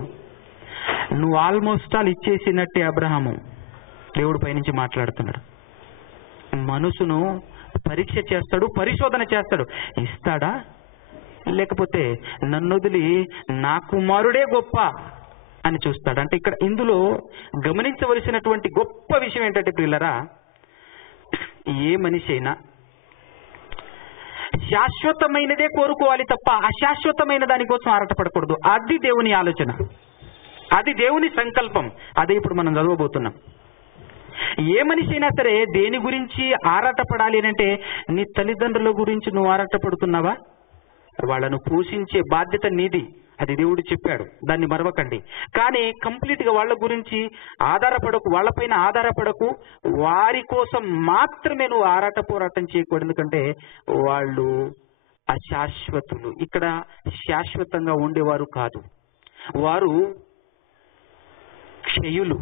నువ్వు ఆల్మోస్ట్ ఆల్ ఇచ్చేసినట్టే అబ్రహాము. దేవుడు పైనుంచి మాట్లాడుతున్నాడు. మనసును పరీక్ష చేస్తాడు, పరిశోధన చేస్తాడు. ఇస్తాడా, లేకపోతే నన్ను వదిలి నా కుమారుడే గొప్ప అని చూస్తాడు. అంటే ఇక్కడ ఇందులో గమనించవలసినటువంటి గొప్ప విషయం ఏంటంటే ప్రియులరా, ఏ మనిషి అయినా శాశ్వతమైనదే కోరుకోవాలి తప్ప అశాశ్వతమైన దానికోసం ఆరాటపడకూడదు. అది దేవుని ఆలోచన, అది దేవుని సంకల్పం. అదే ఇప్పుడు మనం చదవబోతున్నాం. ఏ మనిషి అయినా సరే దేని గురించి ఆరాటపడాలి అంటే, నీ తల్లిదండ్రుల గురించి నువ్వు ఆరాటపడుతున్నావా? వాళ్ళను పోషించే బాధ్యత నీది, అది దేవుడు చెప్పాడు, దాన్ని మరవకండి. కానీ కంప్లీట్ గా వాళ్ళ గురించి ఆధారపడకు, వాళ్ళపైన ఆధారపడకు. వారి కోసం మాత్రమే నువ్వు పోరాటం చేయకూడదు, ఎందుకంటే వాళ్ళు అశాశ్వతులు. ఇక్కడ శాశ్వతంగా ఉండేవారు కాదు, వారు క్షయులు.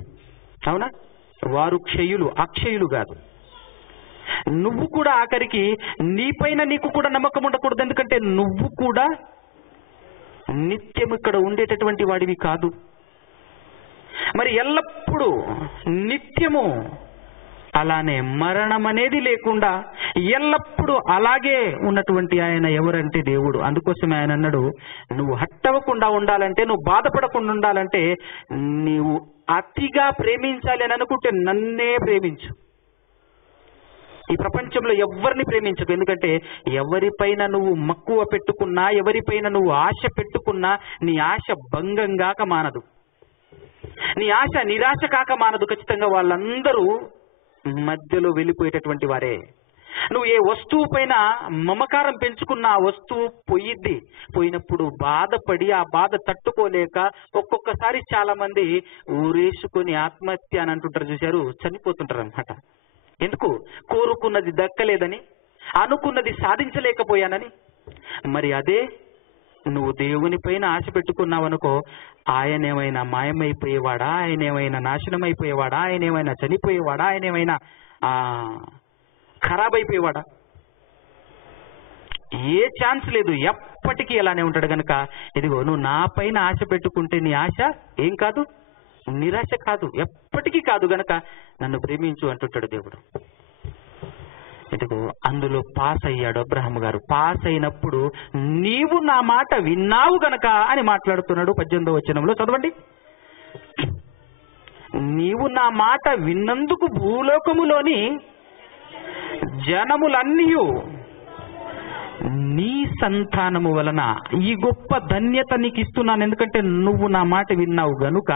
అవునా? వారు క్షయులు, అక్షయులు కాదు. నువ్వు కూడా ఆఖరికి నీపైన నీకు కూడా నమ్మకం ఉండకూడదు, ఎందుకంటే నువ్వు కూడా నిత్యం ఇక్కడ ఉండేటటువంటి వాడివి కాదు. మరి ఎల్లప్పుడూ నిత్యము అలానే మరణం అనేది లేకుండా ఎల్లప్పుడూ అలాగే ఉన్నటువంటి ఆయన ఎవరంటే దేవుడు. అందుకోసమే ఆయన అన్నాడు, నువ్వు హట్టవకుండా ఉండాలంటే, నువ్వు బాధపడకుండా ఉండాలంటే, నీవు అతిగా ప్రేమించాలి అని అనుకుంటే నన్నే ప్రేమించు. ఈ ప్రపంచంలో ఎవరిని ప్రేమించకు, ఎందుకంటే ఎవరిపైన నువ్వు మక్కువ పెట్టుకున్నా, ఎవరిపైన నువ్వు ఆశ పెట్టుకున్నా, నీ ఆశ భంగం కాక మానదు, నీ ఆశ నిరాశ కాక మానదు. ఖచ్చితంగా వాళ్ళందరూ మధ్యలో వెళ్ళిపోయేటటువంటి వారే. నువ్వు ఏ వస్తువు పైన మమకారం పెంచుకున్న ఆ వస్తువు పోయిద్ది. పోయినప్పుడు బాధపడి ఆ బాధ తట్టుకోలేక ఒక్కొక్కసారి చాలా మంది ఊరేసుకొని ఆత్మహత్య అని అంటుంటారు, చూశారు, చనిపోతుంటారు అనమాట. ఎందుకు? కోరుకున్నది దక్కలేదని, అనుకున్నది సాధించలేకపోయానని. మరి అదే నువ్వు దేవుని పైన ఆశ పెట్టుకున్నావనుకో, ఆయన ఏమైనా మాయమైపోయేవాడా, ఆయన ఏమైనా నాశనం అయిపోయేవాడా, ఆయన ఏమైనా చనిపోయేవాడా, ఆయన ఏమైనా ఖరాబ్ అయిపోయేవాడా? ఏ ఛాన్స్ లేదు, ఎప్పటికీ అలానే ఉంటాడు. కనుక ఇదిగో నువ్వు నా పైన ఆశ పెట్టుకుంటే నీ ఆశ ఏం కాదు, నిరాశ కాదు, ఎప్పటికీ కాదు. గనక నన్ను ప్రేమించు అంటుంటాడు దేవుడు. ఇదిగో అందులో పాస్ అయ్యాడు అబ్రహాము గారు. పాస్ అయినప్పుడు నీవు నా మాట విన్నావు గనక అని మాట్లాడుతున్నాడు. 18వ వచనంలో చదవండి. నీవు నా మాట విన్నందుకు భూలోకములోని జనములన్నీ నీ సంతానము వలన ఈ గొప్ప ధన్యత నీకు ఇస్తున్నాను. ఎందుకంటే నువ్వు నా మాట విన్నావు గనుక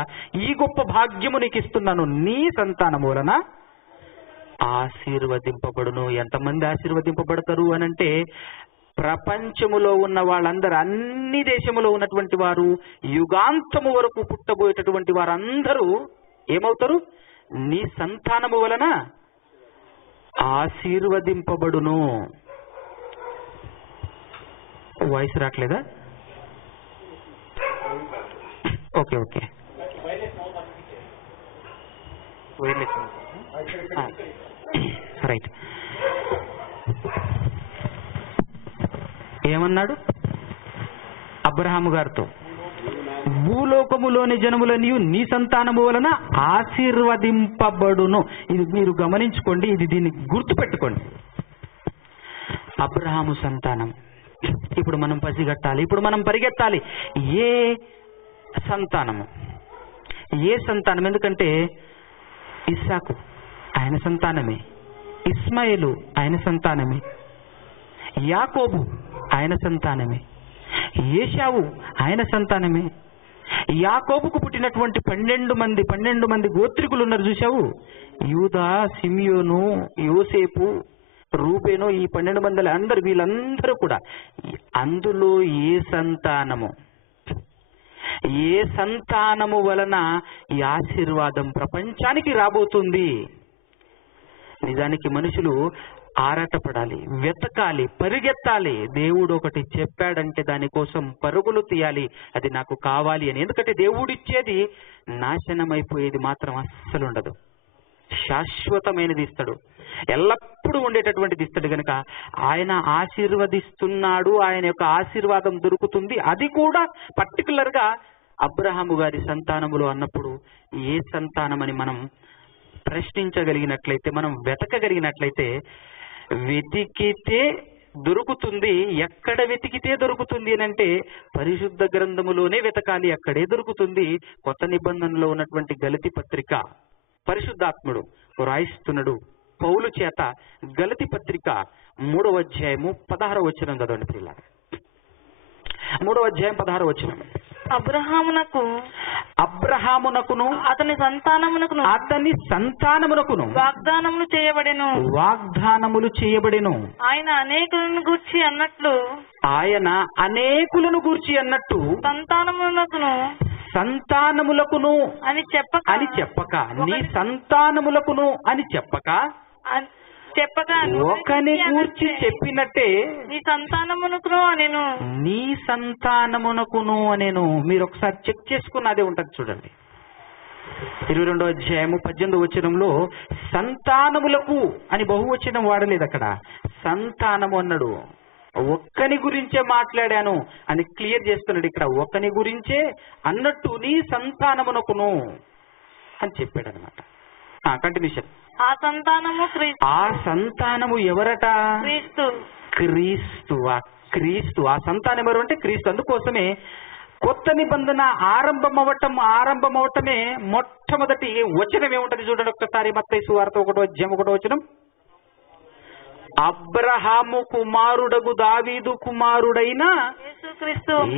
ఈ గొప్ప భాగ్యము నీకు ఇస్తున్నాను. నీ సంతానము వలన ఆశీర్వదింపబడును. ఎంతమంది ఆశీర్వదింపబడతారు అనంటే, ప్రపంచములో ఉన్న వాళ్ళందరూ, అన్ని దేశములో ఉన్నటువంటి వారు, యుగాంతము వరకు పుట్టబోయేటటువంటి వారందరూ ఏమవుతారు? నీ సంతానము వలన ఆశీర్వదింపబడును. వాయిస్ రావట్లేదా? Okay okay, right. ఏమన్నాడు అబ్రహాము గారితో? భూలోకములోని జనములనియు నీ సంతానము వలన ఆశీర్వదింపబడును. ఇది మీరు గమనించుకోండి, ఇది దీన్ని గుర్తుపెట్టుకోండి. అబ్రహాము సంతానం. ఇప్పుడు మనం పసిగట్టాలి, ఇప్పుడు మనం పరిగెత్తాలి. ఏ సంతానము? ఏ సంతానం? ఎందుకంటే ఇస్సాకు ఆయన సంతానమే, ఇస్మాయిలు ఆయన సంతానమే, యాకోబు ఆయన సంతానమే, ఏశావు ఆయన సంతానమే. యాకోబుకు పుట్టినటువంటి 12 మంది గోత్రికులు ఉన్నారు, చూశావు? యూదా, సిమియోను, యోసేపు, రూబేను, ఈ 12 మంది అందరు, వీళ్ళందరూ కూడా. అందులో ఏ సంతానము, ఏ సంతానము వలన ఈ ఆశీర్వాదం ప్రపంచానికి రాబోతుంది? నిజానికి మనుషులు ఆరాటపడాలి, వెతకాలి, పరిగెత్తాలి. దేవుడు ఒకటి చెప్పాడంటే దానికోసం పరుగులు తీయాలి, అది నాకు కావాలి అని. ఎందుకంటే దేవుడిచ్చేది నాశనమైపోయేది మాత్రం అస్సలు ఉండదు, శాశ్వతమైనది ఇస్తాడు, ఎల్లప్పుడూ ఉండేటటువంటిది ఇస్తాడు. కనుక ఆయన ఆశీర్వదిస్తున్నాడు, ఆయన యొక్క ఆశీర్వాదం దొరుకుతుంది. అది కూడా పర్టికులర్ గా అబ్రహాము గారి సంతానములో అన్నప్పుడు ఏ సంతానం అని మనం ప్రశ్నించగలిగినట్లయితే, మనం వెతకగలిగినట్లయితే, వెతికితే దొరుకుతుంది. ఎక్కడ వెతికితే దొరుకుతుంది అని అంటే పరిశుద్ధ గ్రంథములోనే వెతకాలి, అక్కడే దొరుకుతుంది. కొత్త నిబంధనలో ఉన్నటువంటి గలతీ పత్రిక పరిశుద్ధాత్ముడు రాయిస్తున్నాడు పౌలు చేత. గలతీ పత్రిక 3వ అధ్యాయము 16వ వచనం చదవండి ప్రియులారా. 3వ అధ్యాయం 16వ వచనం. అబ్రహామునకును అతని సంతానమునకును వాగ్దానములు చేయబడెను. ఆయన అనేకులను గూర్చి అన్నట్టు సంతానములకును అని చెప్పక నీ సంతానములకును అని చెప్పక ఒకని గూర్చి చెప్పినట్టే నీ సంతానమునకును అనేను. మీరు ఒకసారి చెక్ చేసుకున్నదే ఉంటది చూడండి. 22వ అధ్యాయము 18వ వచనంలో సంతానములకు అని బహువచనం వాడలేదు, అక్కడ సంతానము అన్నాడు. ఒక్కని గురించే మాట్లాడాను అని క్లియర్ చేస్తున్నాడు. ఇక్కడ ఒక్కని గురించే అన్నట్టు నీ సంతానమునకును అని చెప్పాడు అనమాట. కంటిన్యూషన్. ఆ సంతానము ఎవరట? క్రీస్తు. ఆ సంతానం ఎవరు అంటే క్రీస్తు. అందుకోసమే కొత్త నిబంధన ఆరంభమవటమే మొట్టమొదటి వచనం ఏముంటది చూడండి ఒక్కసారి. మత్తయి సువార్త 1వ అధ్యాయం 1వ వచనం. అబ్రహాము కుమారుడగు దావీదు కుమారుడైన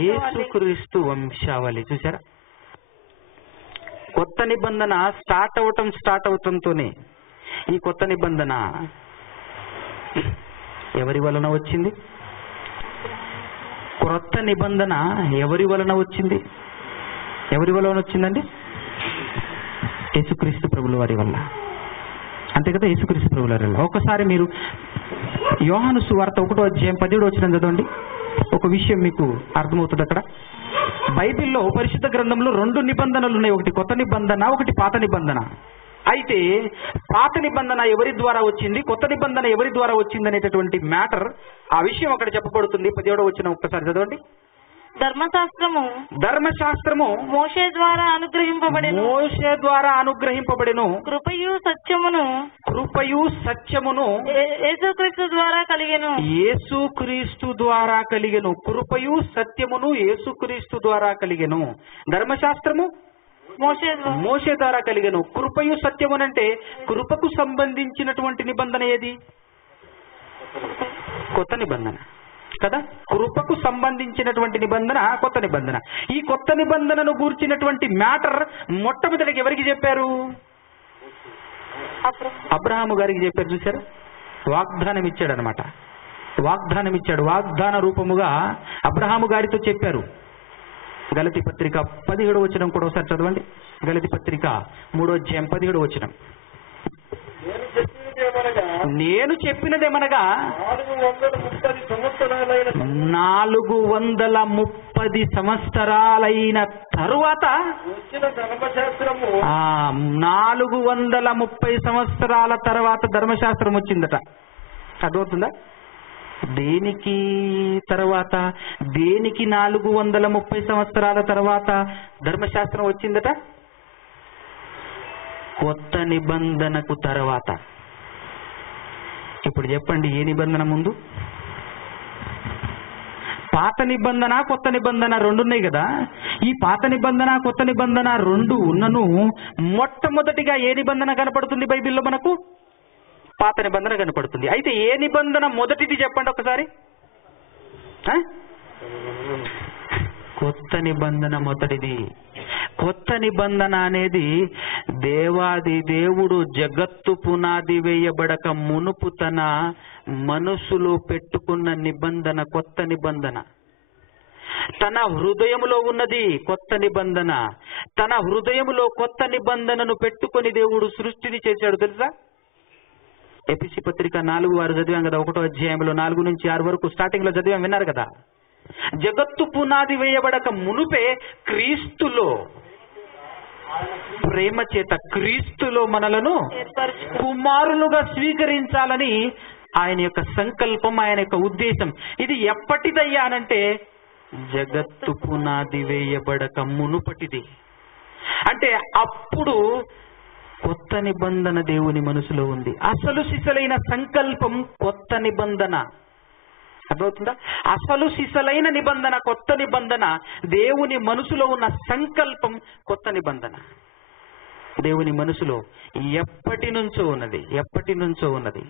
యేసుక్రీస్తు వంశావళి. చూసారా, కొత్త నిబంధన స్టార్ట్ అవటంతోనే ఈ కొత్త నిబంధన ఎవరి వలన వచ్చింది? క్రొత్త నిబంధన ఎవరి వలన వచ్చింది? వచ్చిందండి? యేసుక్రీస్తు ప్రభుల వారి వల్ల. అంతే కదా, యేసుక్రీస్తు ప్రభుల వారి వల్ల. ఒకసారి మీరు యోహాను సువార్త 1వ అధ్యాయం 17వ వచనం చదవండి. ఒక విషయం మీకు అర్థమవుతుంది అక్కడ. బైబిల్లో పరిశుద్ధ గ్రంథంలో 2 నిబంధనలు ఉన్నాయి, ఒకటి కొత్త నిబంధన, ఒకటి పాత నిబంధన. అయితే పాత నిబంధన ఎవరి ద్వారా వచ్చింది, కొత్త నిబంధన ఎవరి ద్వారా వచ్చింది అనేటటువంటి మ్యాటర్, ఆ విషయం అక్కడ చెప్పబడుతుంది. 17వ వచనం ఒక్కసారి చదవండి. ధర్మశాస్త్రము మోషే ద్వారా అనుగ్రహింపబడెను. కృపయు సత్యమును యేసుక్రీస్తు ద్వారా కలిగెను. కృపయు సత్యమును యేసుక్రీస్తు ద్వారా కలిగెను. ధర్మశాస్త్రము మోషే ద్వారా కలిగెను. కృపయు సత్యమునంటే కృపకు సంబంధించినటువంటి నిబంధన ఏది? కొత్త నిబంధన కదా. కృపకు సంబంధించినటువంటి నిబంధన కొత్త నిబంధన. ఈ కొత్త నిబంధనను గూర్చినటువంటి మ్యాటర్ మొట్టమొదటికి ఎవరికి చెప్పారు? అబ్రహాము గారికి చెప్పారు. చూసారు, వాగ్దానం ఇచ్చాడు అనమాట. వాగ్దాన రూపముగా అబ్రహాము గారితో చెప్పారు. గలతీ పత్రిక 17వ వచనం కూడా ఒకసారి చదవండి. గలతీ పత్రిక 3వ అధ్యాయం 17వ వచనం. నేను చెప్పినదేమనగా 430 సంవత్సరాలైన తరువాత 430 సంవత్సరాల తర్వాత ధర్మశాస్త్రం వచ్చిందట. అర్థమవుతుందా? దేనికి తర్వాత? దేనికి 430 సంవత్సరాల తర్వాత ధర్మశాస్త్రం వచ్చిందట? కొత్త నిబంధనకు తర్వాత. ఇప్పుడు చెప్పండి, ఏ నిబంధన ముందు? పాత నిబంధన కొత్త నిబంధన 2 ఉన్నాయి కదా. ఈ పాత నిబంధన కొత్త నిబంధన 2 ఉన్నను మొట్టమొదటిగా ఏ నిబంధన కనపడుతుంది బైబిల్లో మనకు? పాత నిబంధన కనపడుతుంది. అయితే ఏ నిబంధన మొదటిది చెప్పండి ఒకసారి. కొత్త నిబంధన మొదటిది. కొత్త నిబంధన అనేది దేవాది దేవుడు జగత్తు పునాది వేయబడక మునుపు తన మనసులో పెట్టుకున్న నిబంధన కొత్త నిబంధన. తన హృదయములో ఉన్నది కొత్త నిబంధన. తన హృదయములో కొత్త నిబంధనను పెట్టుకొని దేవుడు సృష్టిని చేశాడు తెలుసా? ఎఫెసీ పత్రిక 4:6 చదివాం కదా, 1వ అధ్యాయంలో 4 నుంచి 6 వరకు స్టార్టింగ్ లో చదివాం, విన్నారు కదా. జగత్తు పునాది వేయబడక మునుపే క్రీస్తులో ప్రేమ చేత క్రీస్తులో మనలను కుమారులుగా స్వీకరించాలని ఆయన యొక్క సంకల్పం, ఆయన యొక్క ఉద్దేశం. ఇది ఎప్పటిదయ్యా అనంటే జగత్తు పునాది వేయబడక మునుపటిది. అంటే అప్పుడు కొత్త నిబంధన దేవుని మనసులో ఉంది. అసలు సిసలైన సంకల్పం కొత్త నిబంధన. అర్థమవుతుందా? అసలు సిసలైన నిబంధన, కొత్త నిబంధన, దేవుని మనసులో ఉన్న సంకల్పం కొత్త నిబంధన దేవుని మనసులో ఎప్పటి నుంచో ఉన్నది.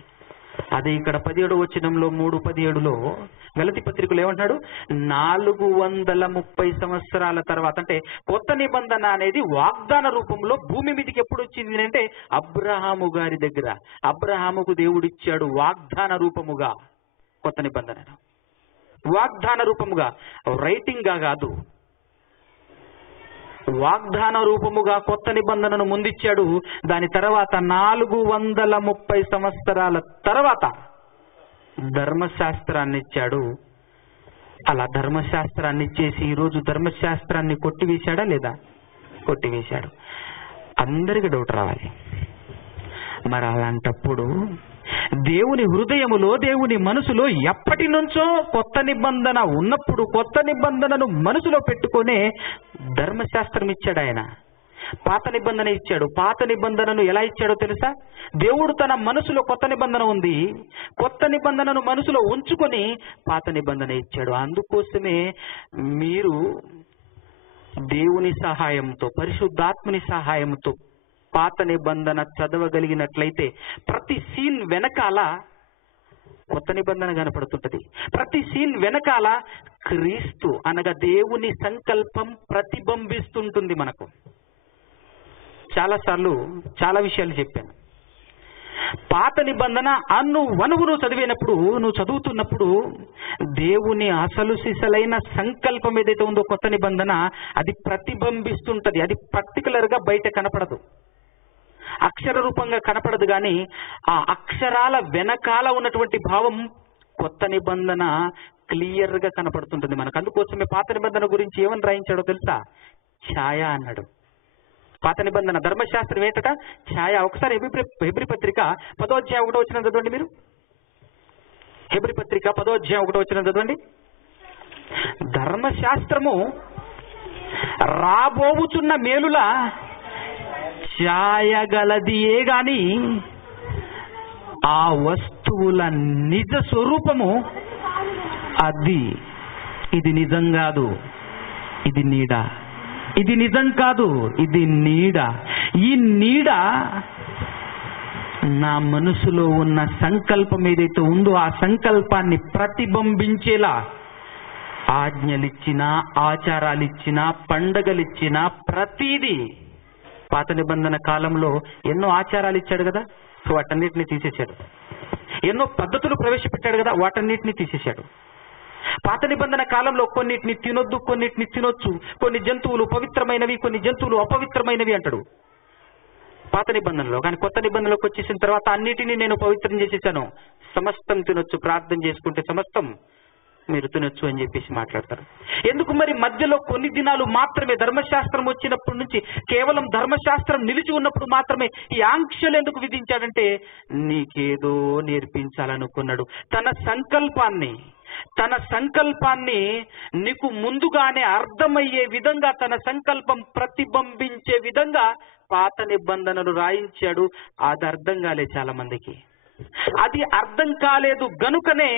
అది ఇక్కడ 17వ వచనంలో 3:17లో గలతీ పత్రికలో ఏమంటున్నాడు? 430 సంవత్సరాల తర్వాత, అంటే కొత్త నిబంధన అనేది వాగ్దాన రూపంలో భూమి మీదకి ఎప్పుడు వచ్చింది అంటే అబ్రహాము గారి దగ్గర. అబ్రహాముకు దేవుడిచ్చాడు వాగ్దాన రూపముగా కొత్త నిబంధనను. వాగ్దాన రూపముగా, రైటింగ్ గా కాదు, వాగ్దాన రూపముగా కొత్త నిబంధనను ముందిచ్చాడు. దాని తర్వాత 430 సంవత్సరాల తర్వాత ధర్మశాస్త్రాన్ని ఇచ్చాడు. అలా ధర్మశాస్త్రాన్ని ఇచ్చేసి ఈరోజు ధర్మశాస్త్రాన్ని కొట్టివేశాడా లేదా? కొట్టివేశాడు. అందరికీ డౌట్ రావాలి, మరి అలాంటప్పుడు దేవుని హృదయములో, దేవుని మనసులో ఎప్పటి నుంచో కొత్త నిబంధన ఉన్నప్పుడు కొత్త నిబంధనను మనసులో పెట్టుకునే ధర్మశాస్త్రం ఇచ్చాడు ఆయన. పాత నిబంధన ఇచ్చాడు. పాత నిబంధనను ఎలా ఇచ్చాడో తెలుసా? దేవుడు తన మనసులో కొత్త నిబంధన ఉంది, కొత్త నిబంధనను మనసులో ఉంచుకొని పాత నిబంధన ఇచ్చాడు. అందుకోసమే మీరు దేవుని సహాయంతో, పరిశుద్ధాత్మని సహాయంతో పాత నిబంధన చదవగలిగినట్లయితే ప్రతి సీన్ వెనకాల కొత్త నిబంధన కనపడుతుంటది. ప్రతి సీన్ వెనకాల క్రీస్తు అనగా దేవుని సంకల్పం ప్రతిబింబిస్తుంటుంది మనకు. చాలాసార్లు చాలా విషయాలు చెప్పాను. పాత నిబంధన నువ్వు చదివినప్పుడు, నువ్వు చదువుతున్నప్పుడు దేవుని అసలు సిసలైన సంకల్పం ఏదైతే ఉందో కొత్త నిబంధన, అది ప్రతిబింబిస్తుంటది. అది పర్టికులర్ గా బయట కనపడదు, అక్షర రూపంగా కనపడదు. కానీ ఆ అక్షరాల వెనకాల ఉన్నటువంటి భావం కొత్త నిబంధన క్లియర్ గా కనపడుతుంటుంది మనకు. అందుకోసమే పాత నిబంధన గురించి ఏమని రాయించాడో తెలుసా? ఛాయ అన్నాడు. పాత నిబంధన ధర్మశాస్త్రం ఏంటట? ఛాయ. ఒకసారి హెబ్రీ పత్రిక 10వ అధ్యాయం 1వ వచనం చదవండి మీరు. హెబ్రీ పత్రిక 10వ అధ్యాయం 1వ వచనం చదవండి. ధర్మశాస్త్రము రాబోవుచున్న మేలుల ఛాయగలదియే గాని ఆ వస్తువుల నిజ స్వరూపము ఇది నిజం కాదు, ఇది నీడ. ఇది నిజం కాదు, ఇది నీడ. ఈ నీడ నా మనసులో ఉన్న సంకల్పం ఏదైతే ఉందో ఆ సంకల్పాన్ని ప్రతిబింబించేలా ఆజ్ఞలిచ్చినా, ఆచారాలిచ్చినా, పండగలిచ్చినా ప్రతిదీ. పాత నిబంధన కాలంలో ఎన్నో ఆచారాలు ఇచ్చాడు కదా, వాటన్నిటిని తీసేశాడు. ఎన్నో పద్ధతులు ప్రవేశపెట్టాడు కదా, వాటన్నిటిని తీసేశాడు. పాత నిబంధన కాలంలో కొన్నిటిని తినొద్దు, కొన్నిటిని తినొచ్చు, కొన్ని జంతువులు పవిత్రమైనవి, కొన్ని జంతువులు అపవిత్రమైనవి అంటాడు పాత నిబంధనలో. కానీ కొత్త నిబంధనలోకి వచ్చేసిన తర్వాత అన్నిటినీ నేను పవిత్రం చేసేసాను, సమస్తం తినొచ్చు, ప్రార్థన చేసుకుంటే సమస్తం మీరు తినొచ్చు అని చెప్పేసి మాట్లాడతారు. ఎందుకు మరి మధ్యలో కొన్ని దినాలు మాత్రమే, ధర్మశాస్త్రం వచ్చినప్పటి నుంచి కేవలం ధర్మశాస్త్రం నిలిచి ఉన్నప్పుడు మాత్రమే ఈ ఆంక్షలు ఎందుకు విధించాడంటే నీకేదో నేర్పించాలనుకున్నాడు. తన సంకల్పాన్ని నీకు ముందుగానే అర్థమయ్యే విధంగా, తన సంకల్పం ప్రతిబింబించే విధంగా పాత నిబంధనలు రాయించాడు. అది అర్థం కాలేదు చాలా మందికి. అది అర్థం కాలేదు గనుకనే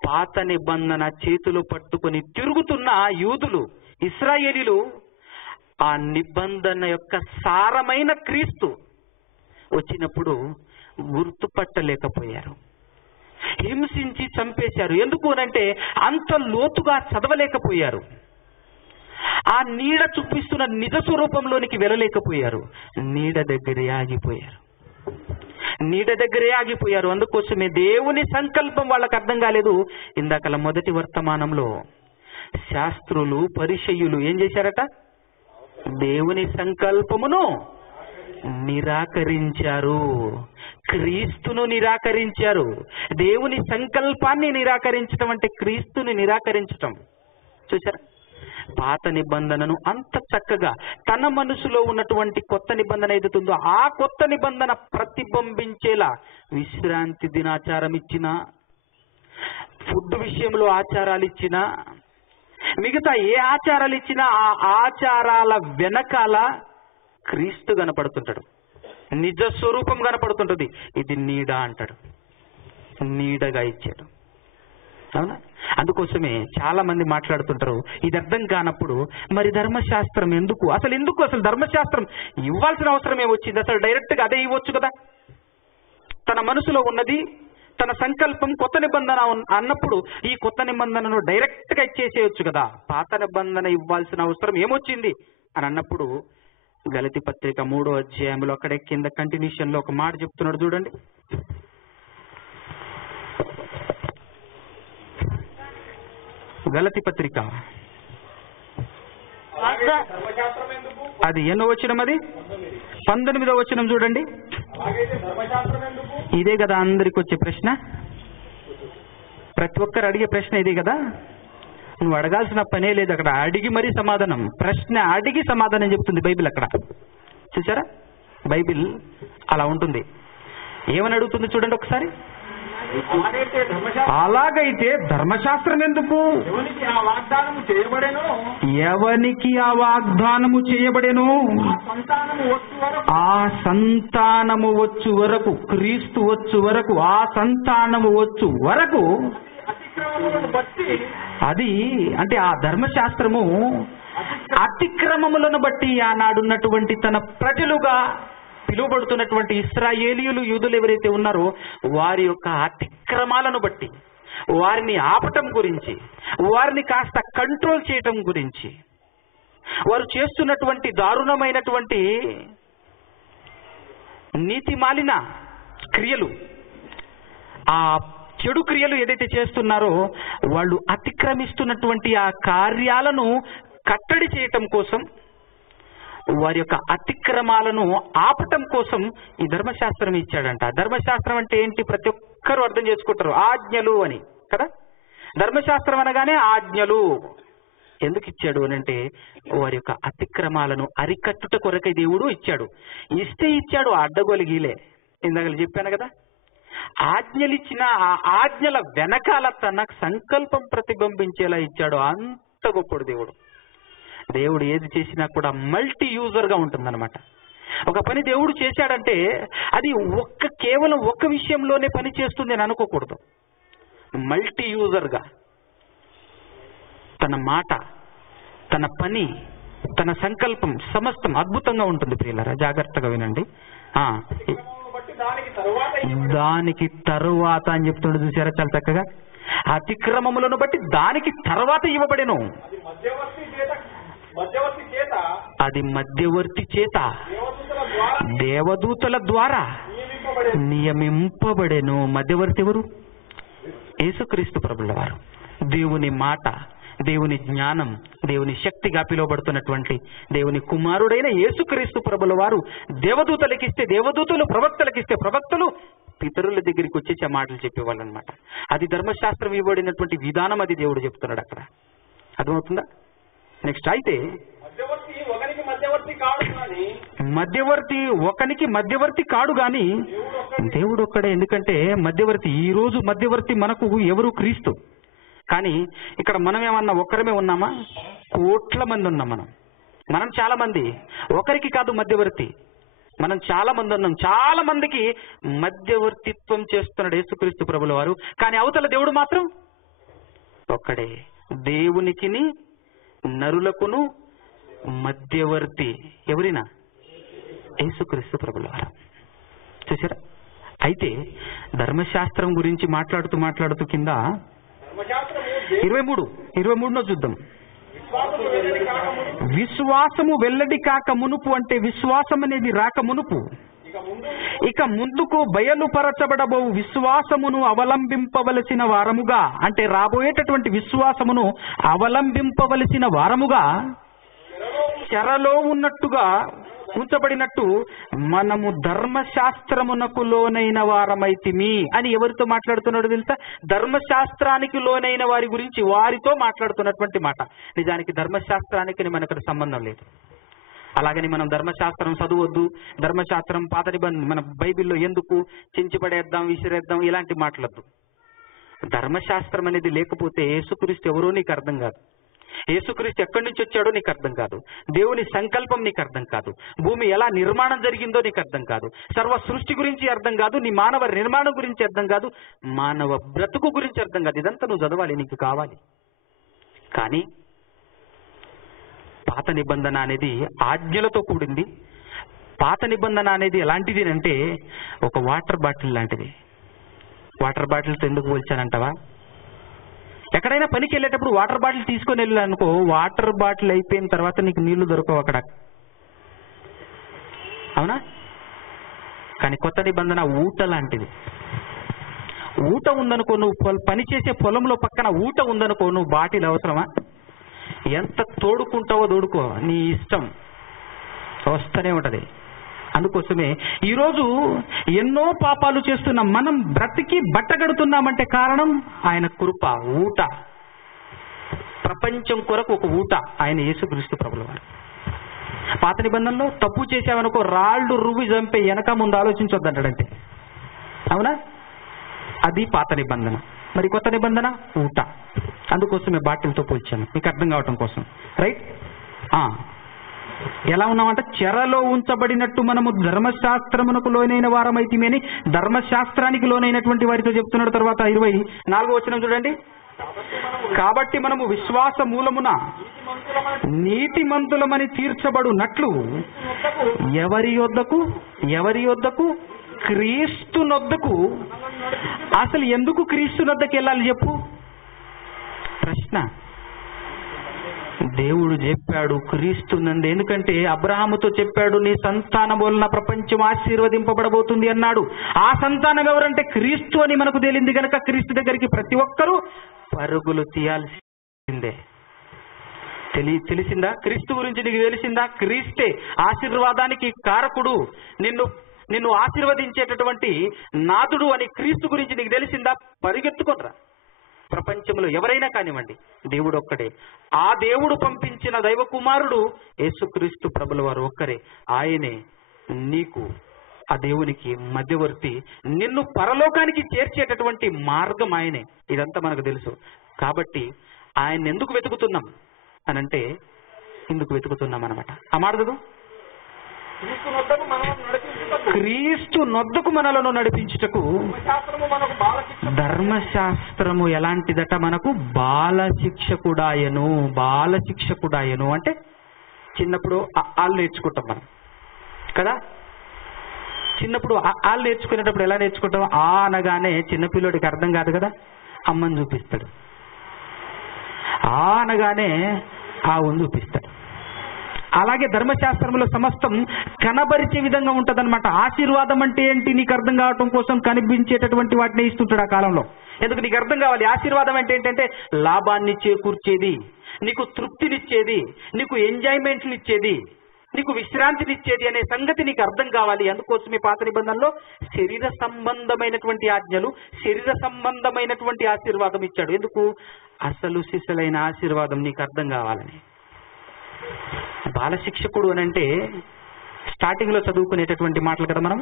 పాత నిబంధన చేతులు పట్టుకుని తిరుగుతున్న యూదులు, ఇశ్రాయేలీలు ఆ నిబంధన యొక్క సారమైన క్రీస్తు వచ్చినప్పుడు గుర్తుపట్టలేకపోయారు, హింసించి చంపేశారు. ఎందుకు అనంటే అంత లోతుగా చదవలేకపోయారు, ఆ నీడ చూపిస్తున్న నిజ స్వరూపంలోనికి వెళ్ళలేకపోయారు, నీడ దగ్గరే ఆగిపోయారు. అందుకోసమే దేవుని సంకల్పం వాళ్ళకి అర్థం కాలేదు. ఇందాకల మొదటి వర్తమానంలో శాస్త్రులు, పరిసయ్యులు ఏం చేశారట? దేవుని సంకల్పమును నిరాకరించారు. క్రీస్తును నిరాకరించారు. దేవుని సంకల్పాన్ని నిరాకరించటం అంటే క్రీస్తుని నిరాకరించటం. చూసారా? పాత నిబంధనను అంత చక్కగా తన మనసులో ఉన్నటువంటి కొత్త నిబంధన ఏదైతుందో ఆ కొత్త నిబంధన ప్రతిబింబించేలా విశ్రాంతి దినాచారం ఇచ్చినా, ఫుడ్ విషయంలో ఆచారాలు ఇచ్చినా, మిగతా ఏ ఆచారాలు ఇచ్చినా ఆ ఆచారాల వెనకాల క్రీస్తు కనపడుతుంటాడు, నిజ స్వరూపం కనపడుతుంటది. ఇది నీడ అంటాడు, నీడగా ఇచ్చాడు. అవునా? అందుకోసమే చాలా మంది మాట్లాడుతుంటారు, ఇది అర్థం కానప్పుడు మరి ధర్మశాస్త్రం ఎందుకు, అసలు ధర్మశాస్త్రం ఇవ్వాల్సిన అవసరం ఏమొచ్చింది? అసలు డైరెక్ట్ గా అదే ఇవ్వచ్చు కదా. తన మనసులో ఉన్నది, తన సంకల్పం కొత్త నిబంధన అన్నప్పుడు ఈ కొత్త నిబంధనను డైరెక్ట్ గా ఇచ్చేసేయచ్చు కదా. పాత నిబంధన ఇవ్వాల్సిన అవసరం ఏమొచ్చింది అని అన్నప్పుడు గలతీ పత్రిక 3వ అధ్యాయంలో అక్కడే కింద కంటిన్యూషన్ లో ఒక మాట చెప్తున్నాడు చూడండి. గలతీ పత్రిక అది ఎన్నో వచనం? అది 19వ వచనం చూడండి. ఇదే కదా అందరికి వచ్చే ప్రశ్న, ప్రతి ఒక్కరు అడిగే ప్రశ్న ఇదే కదా. నువ్వు అడగాల్సిన పనే లేదు, అక్కడ అడిగి మరీ సమాధానం, ప్రశ్న అడిగి సమాధానం చెప్తుంది బైబిల్. అక్కడ చూసారా? బైబిల్ అలా ఉంటుంది. ఏమని అడుగుతుంది చూడండి ఒకసారి. అలాగైతే ధర్మశాస్త్రం ఎందుకు? ఎవనికి ఆ వాగ్దానము చేయబడెను? ఆ సంతానము వచ్చు వరకు, క్రీస్తు వచ్చు వరకు, ఆ సంతానము వచ్చు వరకు. అది అంటే ఆ ధర్మశాస్త్రము అతిక్రమములను బట్టి ఆనాడున్నటువంటి తన ప్రజలుగా పిలువబడుతున్నటువంటి ఇశ్రాయేలీయులు, యూదులు ఎవరైతే ఉన్నారో వారి యొక్క అతిక్రమాలను బట్టి, వారిని ఆపటం గురించి, వారిని కాస్త కంట్రోల్ చేయటం గురించి, వారు చేస్తున్నటువంటి దారుణమైనటువంటి నీతిమాలిన క్రియలు, ఆ చెడు క్రియలు ఏదైతే చేస్తున్నారో వాళ్ళు అతిక్రమిస్తున్నటువంటి ఆ కార్యాలను కట్టడి చేయటం కోసం, వారి యొక్క అతిక్రమాలను ఆపటం కోసం ఈ ధర్మశాస్త్రం ఇచ్చాడంట. ధర్మశాస్త్రం అంటే ఏంటి? ప్రతి ఒక్కరూ అర్థం చేసుకుంటారు, ఆజ్ఞలు అని కదా. ధర్మశాస్త్రం అనగానే ఆజ్ఞలు. ఎందుకు ఇచ్చాడు అని అంటే వారి యొక్క అతిక్రమాలను అరికట్టుట కొరకై దేవుడు ఇచ్చాడు. ఇస్తే ఇచ్చాడు, అడ్డగొలిగిలే. ఇందాక చెప్పాను కదా, ఆజ్ఞలు ఇచ్చిన ఆ ఆజ్ఞల వెనకాల తన సంకల్పం ప్రతిబింబించేలా ఇచ్చాడు. అంత గొప్పడు దేవుడు. దేవుడు ఏది చేసినా కూడా మల్టీ యూజర్ గా ఉంటుందన్నమాట. ఒక పని దేవుడు చేశాడంటే అది కేవలం ఒక్క విషయంలోనే పని చేస్తుంది అని అనుకోకూడదు. మల్టీ యూజర్ గా తన మాట, తన పని, తన సంకల్పం సమస్తం అద్భుతంగా ఉంటుంది. ప్రియులారా జాగ్రత్తగా వినండి. దానికి తరువాత అని చెప్తుండే చూసారా చాలా చక్కగా. అతిక్రమములను బట్టి దానికి తర్వాత ఇవ్వబడెను. అది మధ్యవర్తి చేత దేవదూతల ద్వారా నియమింపబడెను. మధ్యవర్తి ఎవరు? యేసుక్రీస్తు ప్రభుల వారు. దేవుని మాట, దేవుని జ్ఞానం, దేవుని శక్తిగా పిలువబడుతున్నటువంటి దేవుని కుమారుడైన యేసుక్రీస్తు ప్రభుల వారు దేవదూతలకిస్తే దేవదూతలు, ప్రవక్తలకిస్తే ప్రవక్తలు పితరుల దగ్గరికి వచ్చేసి ఆ మాటలు చెప్పేవాళ్ళు అనమాట. అది ధర్మశాస్త్రం ఇవ్వబడినటువంటి విధానం. అది దేవుడు చెప్తున్నాడు అక్కడ. అర్థమవుతుందా? నెక్స్ట్ అయితే మధ్యవర్తి ఒకనికి మధ్యవర్తి కాడు గాని దేవుడు ఒక్కడే. ఎందుకంటే మధ్యవర్తి, ఈ రోజు మధ్యవర్తి మనకు ఎవరు? క్రీస్తు. కానీ ఇక్కడ మనం ఏమన్నా ఒక్కరమే ఉన్నామా? కోట్ల మంది ఉన్నాం. మనం చాలా మంది. ఒకరికి కాదు మధ్యవర్తి, మనం చాలా మంది ఉన్నాం. చాలా మందికి మధ్యవర్తిత్వం చేస్తున్నాడు యేసుక్రీస్తు ప్రభుల వారు. కానీ అవతల దేవుడు మాత్రం ఒక్కడే. దేవునికిని నరులకును మధ్యవర్తి ఎవరినా? యేసుక్రీస్తు ప్రభుల వారు. చూసారా? అయితే ధర్మశాస్త్రం గురించి మాట్లాడుతూ కింద 23 చూద్దాం. విశ్వాసము వెల్లడి కాక మునుపు అంటే విశ్వాసం అనేది రాక మునుపు, ఇక ముందుకు బయలుపరచబడబో విశ్వాసమును అవలంబింపవలసిన వారముగా, అంటే రాబోయేటటువంటి విశ్వాసమును అవలంబింపవలసిన వారముగా చెరలో ఉన్నట్టుగా ఉంచబడినట్టు మనము ధర్మశాస్త్రమునకు లోనైన వారమైతిమి అని ఎవరితో మాట్లాడుతున్నాడో తెలుసా? ధర్మశాస్త్రానికి లోనైన వారి గురించి వారితో మాట్లాడుతున్నటువంటి మాట. నిజానికి ధర్మశాస్త్రానికి మనకు సంబంధం లేదు. అలాగని మనం ధర్మశాస్త్రం చదవద్దు, ధర్మశాస్త్రం పాత నిబంధన మన బైబిల్లో ఎందుకు చించిపడేద్దాం, విసిరేద్దాం, ఇలాంటి మాట్లాడద్దు. ధర్మశాస్త్రం అనేది లేకపోతే యేసుక్రీస్తు ఎవరో నీకు అర్థం కాదు. యేసుక్రీస్తు ఎక్కడి నుంచి వచ్చాడో నీకు అర్థం కాదు. దేవుని సంకల్పం నీకు అర్థం కాదు. భూమి ఎలా నిర్మాణం జరిగిందో నీకు అర్థం కాదు. సర్వ సృష్టి గురించి అర్థం కాదు. నీ మానవ నిర్మాణం గురించి అర్థం కాదు. మానవ బ్రతుకు గురించి అర్థం కాదు. ఇదంతా నువ్వు చదవాలి, నీకు కావాలి. కానీ పాత నిబంధన అనేది ఆజ్ఞలతో కూడింది. పాత నిబంధన అనేది ఎలాంటిది అంటే ఒక వాటర్ బాటిల్ లాంటిది. వాటర్ బాటిల్తో ఎందుకు పోల్చానంటావా? ఎక్కడైనా పనికి వెళ్ళేటప్పుడు వాటర్ బాటిల్ తీసుకొని వెళ్ళాలనుకో, వాటర్ బాటిల్ అయిపోయిన తర్వాత నీకు నీళ్లు దొరకవు అక్కడ, అవునా? కానీ కొత్త నిబంధన ఊట లాంటిది. ఊట ఉందనుకో, నువ్వు పనిచేసే పొలంలో పక్కన ఊట ఉందనుకో, నువ్వు బాటిల్ అవసరమా? ఎంత తోడుకుంటావో తోడుకో, నీ ఇష్టం, వస్తూనే ఉంటది. అందుకోసమే ఈరోజు ఎన్నో పాపాలు చేస్తున్న మనం బ్రతికి బట్టగడుతున్నామంటే కారణం ఆయన కృప. ఊట, ప్రపంచం కొరకు ఒక ఊట ఆయన యేసుక్రీస్తు ప్రభుల వారు. పాత నిబంధనలో తప్పు చేసావనుకో రాళ్ళు రువ్వి చంపే వెనక ముందు ఆలోచించొద్దంటాడంతే, అవునా? అది పాత నిబంధన. మరి కొత్త నిబంధన ఊట. అందుకోసమే బాటిల్తో పోల్చాను, మీకు అర్థం కావటం కోసం. రైట్? ఎలా ఉన్నామంటే చెరలో ఉంచబడినట్టు మనము ధర్మశాస్త్రమునకు లోనైన వారమైతిమి అని ధర్మశాస్త్రానికి లోనైనటువంటి వారితో చెప్తున్నాడు. తర్వాత 24వ వచనం చూడండి. కాబట్టి మనము విశ్వాస మూలమున నీతిమంతులమని తీర్చబడునట్లు ఎవరి యొద్దకు? క్రీస్తు నొద్దకు. అసలు ఎందుకు క్రీస్తు నొద్దకు వెళ్ళాలి చెప్పు? ప్రశ్న. దేవుడు చెప్పాడు క్రీస్తు నందు. ఎందుకంటే అబ్రహాముతో చెప్పాడు, నీ సంతానం వలన ప్రపంచం ఆశీర్వదింపబడబోతుంది అన్నాడు. ఆ సంతానం ఎవరంటే క్రీస్తు అని మనకు తేలింది కనుక క్రీస్తు దగ్గరికి ప్రతి ఒక్కరూ పరుగులు తీయాల్సిందే. తెలిసిందా? క్రీస్తు గురించి నీకు తెలిసిందా? క్రీస్తే ఆశీర్వాదానికి కారకుడు, నిన్ను ఆశీర్వదించేటటువంటి నాథుడు అని క్రీస్తు గురించి నీకు తెలిసిందా? పరిగెత్తుకొనరా. ప్రపంచంలో ఎవరైనా కానివ్వండి, దేవుడు ఒక్కడే. ఆ దేవుడు పంపించిన దైవ కుమారుడు యేసుక్రీస్తు ప్రభుల వారు ఒక్కరే. ఆయనే నీకు ఆ దేవునికి మధ్యవర్తి, నిన్ను పరలోకానికి చేర్చేటటువంటి మార్గం ఆయనే. ఇదంతా మనకు తెలుసు. కాబట్టి ఆయన ఎందుకు వెతుకుతున్నాం అనంటే ఎందుకు వెతుకుతున్నాం అనమాట. ఆ మాట చదువు. క్రీస్తు నొద్దకు మనలను నడిపించుటకు ధర్మశాస్త్రము ఎలాంటిదట? మనకు బాలశిక్షకుడాయను అంటే చిన్నప్పుడు ఆళ్ళు నేర్చుకుంటాం మనం కదా. చిన్నప్పుడు ఆళ్ళు నేర్చుకునేటప్పుడు ఎలా నేర్చుకుంటాం? ఆ అనగానే చిన్నపిల్లోడికి అర్థం కాదు కదా, అమ్మని చూపిస్తాడు. ఆ అనగానే ఆ ఉంది చూపిస్తాడు. అలాగే ధర్మశాస్త్రంలో సమస్తం కనబరిచే విధంగా ఉంటదన్నమాట. ఆశీర్వాదం అంటే ఏంటి నీకు అర్థం కావటం కోసం కనిపించేటటువంటి వాటిని ఇస్తుంటాడు ఆ కాలంలో. ఎందుకు నీకు అర్థం కావాలి? ఆశీర్వాదం అంటే ఏంటంటే లాభాన్ని చేకూర్చేది, నీకు తృప్తినిచ్చేది, నీకు ఎంజాయ్మెంట్లు ఇచ్చేది, నీకు విశ్రాంతినిచ్చేది అనే సంగతి నీకు అర్థం కావాలి. అందుకోసమే పాత నిబంధనలో శరీర సంబంధమైనటువంటి ఆజ్ఞలు, శరీర సంబంధమైనటువంటి ఆశీర్వాదం ఇచ్చాడు. ఎందుకు? అసలు సిసలైన ఆశీర్వాదం నీకు అర్థం కావాలని. బాలశిక్షకుడు అని అంటే స్టార్టింగ్ లో చదువుకునేటటువంటి మాటలు కదా మనం.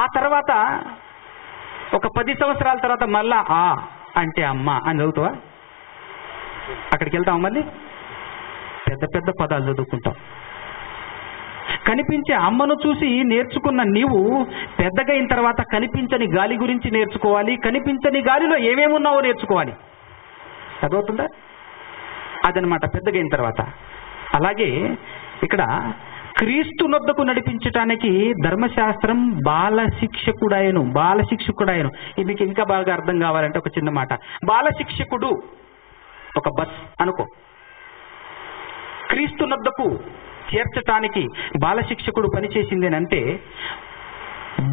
ఆ తర్వాత ఒక 10 సంవత్సరాల తర్వాత మళ్ళా ఆ అంటే అమ్మ అని చదువుతావా? అక్కడికి వెళ్తాం, మళ్ళీ పెద్ద పెద్ద పదాలు చదువుకుంటాం. కనిపించే అమ్మను చూసి నేర్చుకున్న నీవు పెద్దగా అయిన తర్వాత కనిపించని గాలి గురించి నేర్చుకోవాలి. కనిపించని గాలిలో ఏమేమున్నావో నేర్చుకోవాలి. చదువుతుందా? అదనమాట పెద్దగా అయిన తర్వాత. అలాగే ఇక్కడ క్రీస్తు నొద్దకు నడిపించటానికి ధర్మశాస్త్రం బాలశిక్షకుడాయను. ఇది మీకు ఇంకా బాగా అర్థం కావాలంటే ఒక చిన్న మాట. బాలశిక్షకుడు ఒక బస్ అనుకో. క్రీస్తు నొద్దకు చేర్చటానికి బాలశిక్షకుడు పనిచేసింది అని అంటే,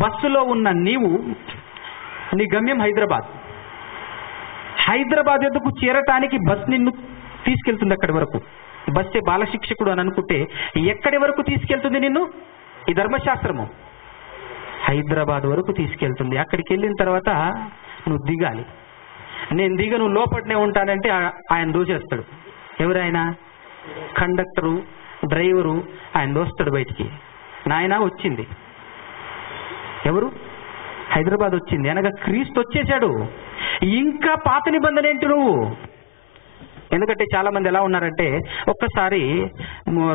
బస్సులో ఉన్న నీవు, నీ గమ్యం హైదరాబాద్ ఎద్దుకు చేరటానికి బస్ నిన్ను తీసుకెళ్తుంది అక్కడి వరకు. బస్సే బాలశిక్షకుడు అని అనుకుంటే ఎక్కడి వరకు తీసుకెళ్తుంది నిన్ను ఈ ధర్మశాస్త్రము? హైదరాబాద్ వరకు తీసుకెళ్తుంది. అక్కడికి వెళ్ళిన తర్వాత నువ్వు దిగాలి. నేను దిగను, లోపలనే ఉంటానంటే ఆయన దోచేస్తాడు. ఎవరైనా కండక్టరు, డ్రైవరు ఆయన దోస్తాడు బయటికి. నాయన వచ్చింది ఎవరు? హైదరాబాద్ వచ్చింది అనగా క్రీస్తు వచ్చేసాడు. ఇంకా పాత నిబంధన ఏంటి నువ్వు? ఎందుకంటే చాలా మంది ఎలా ఉన్నారంటే, ఒక్కసారి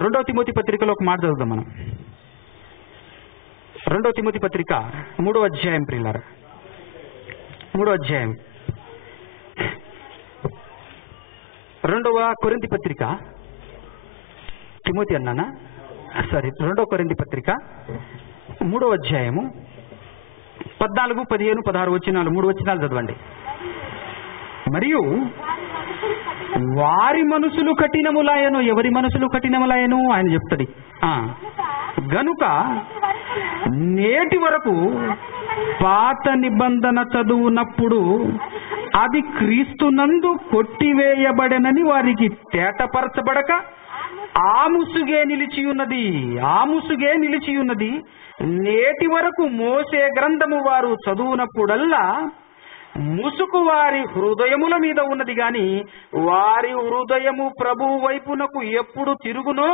2వ తిమోతి పత్రికలో ఒక మాట చదువుదాం మనం. 2వ తిమోతి పత్రిక 3వ అధ్యాయం ప్రియులారా, 3వ అధ్యాయం. 2వ కొరింథీ పత్రిక, తిమోతి అన్నానా, సారీ 2వ కొరింథీ పత్రిక 3వ అధ్యాయము 14, 15, 16 వచనాలు, 3 వచనాలు చదవండి. మరియు వారి మనసులు కఠినములాయను. ఎవరి మనసులు కఠినములాయను ఆయన చెప్తాడు. గనుక నేటి వరకు పాత నిబంధన చదువునప్పుడు అది క్రీస్తునందు కొట్టివేయబడెనని వారికి తేటపరచబడక ఆ ముసుగే నిలిచి ఉన్నది. నేటి వరకు మోసే గ్రంథము వారు చదువునప్పుడల్లా ముసుకు వారి హృదయముల మీద ఉన్నది గాని వారి హృదయము ప్రభువు వైపునకు ఎప్పుడు తిరుగునో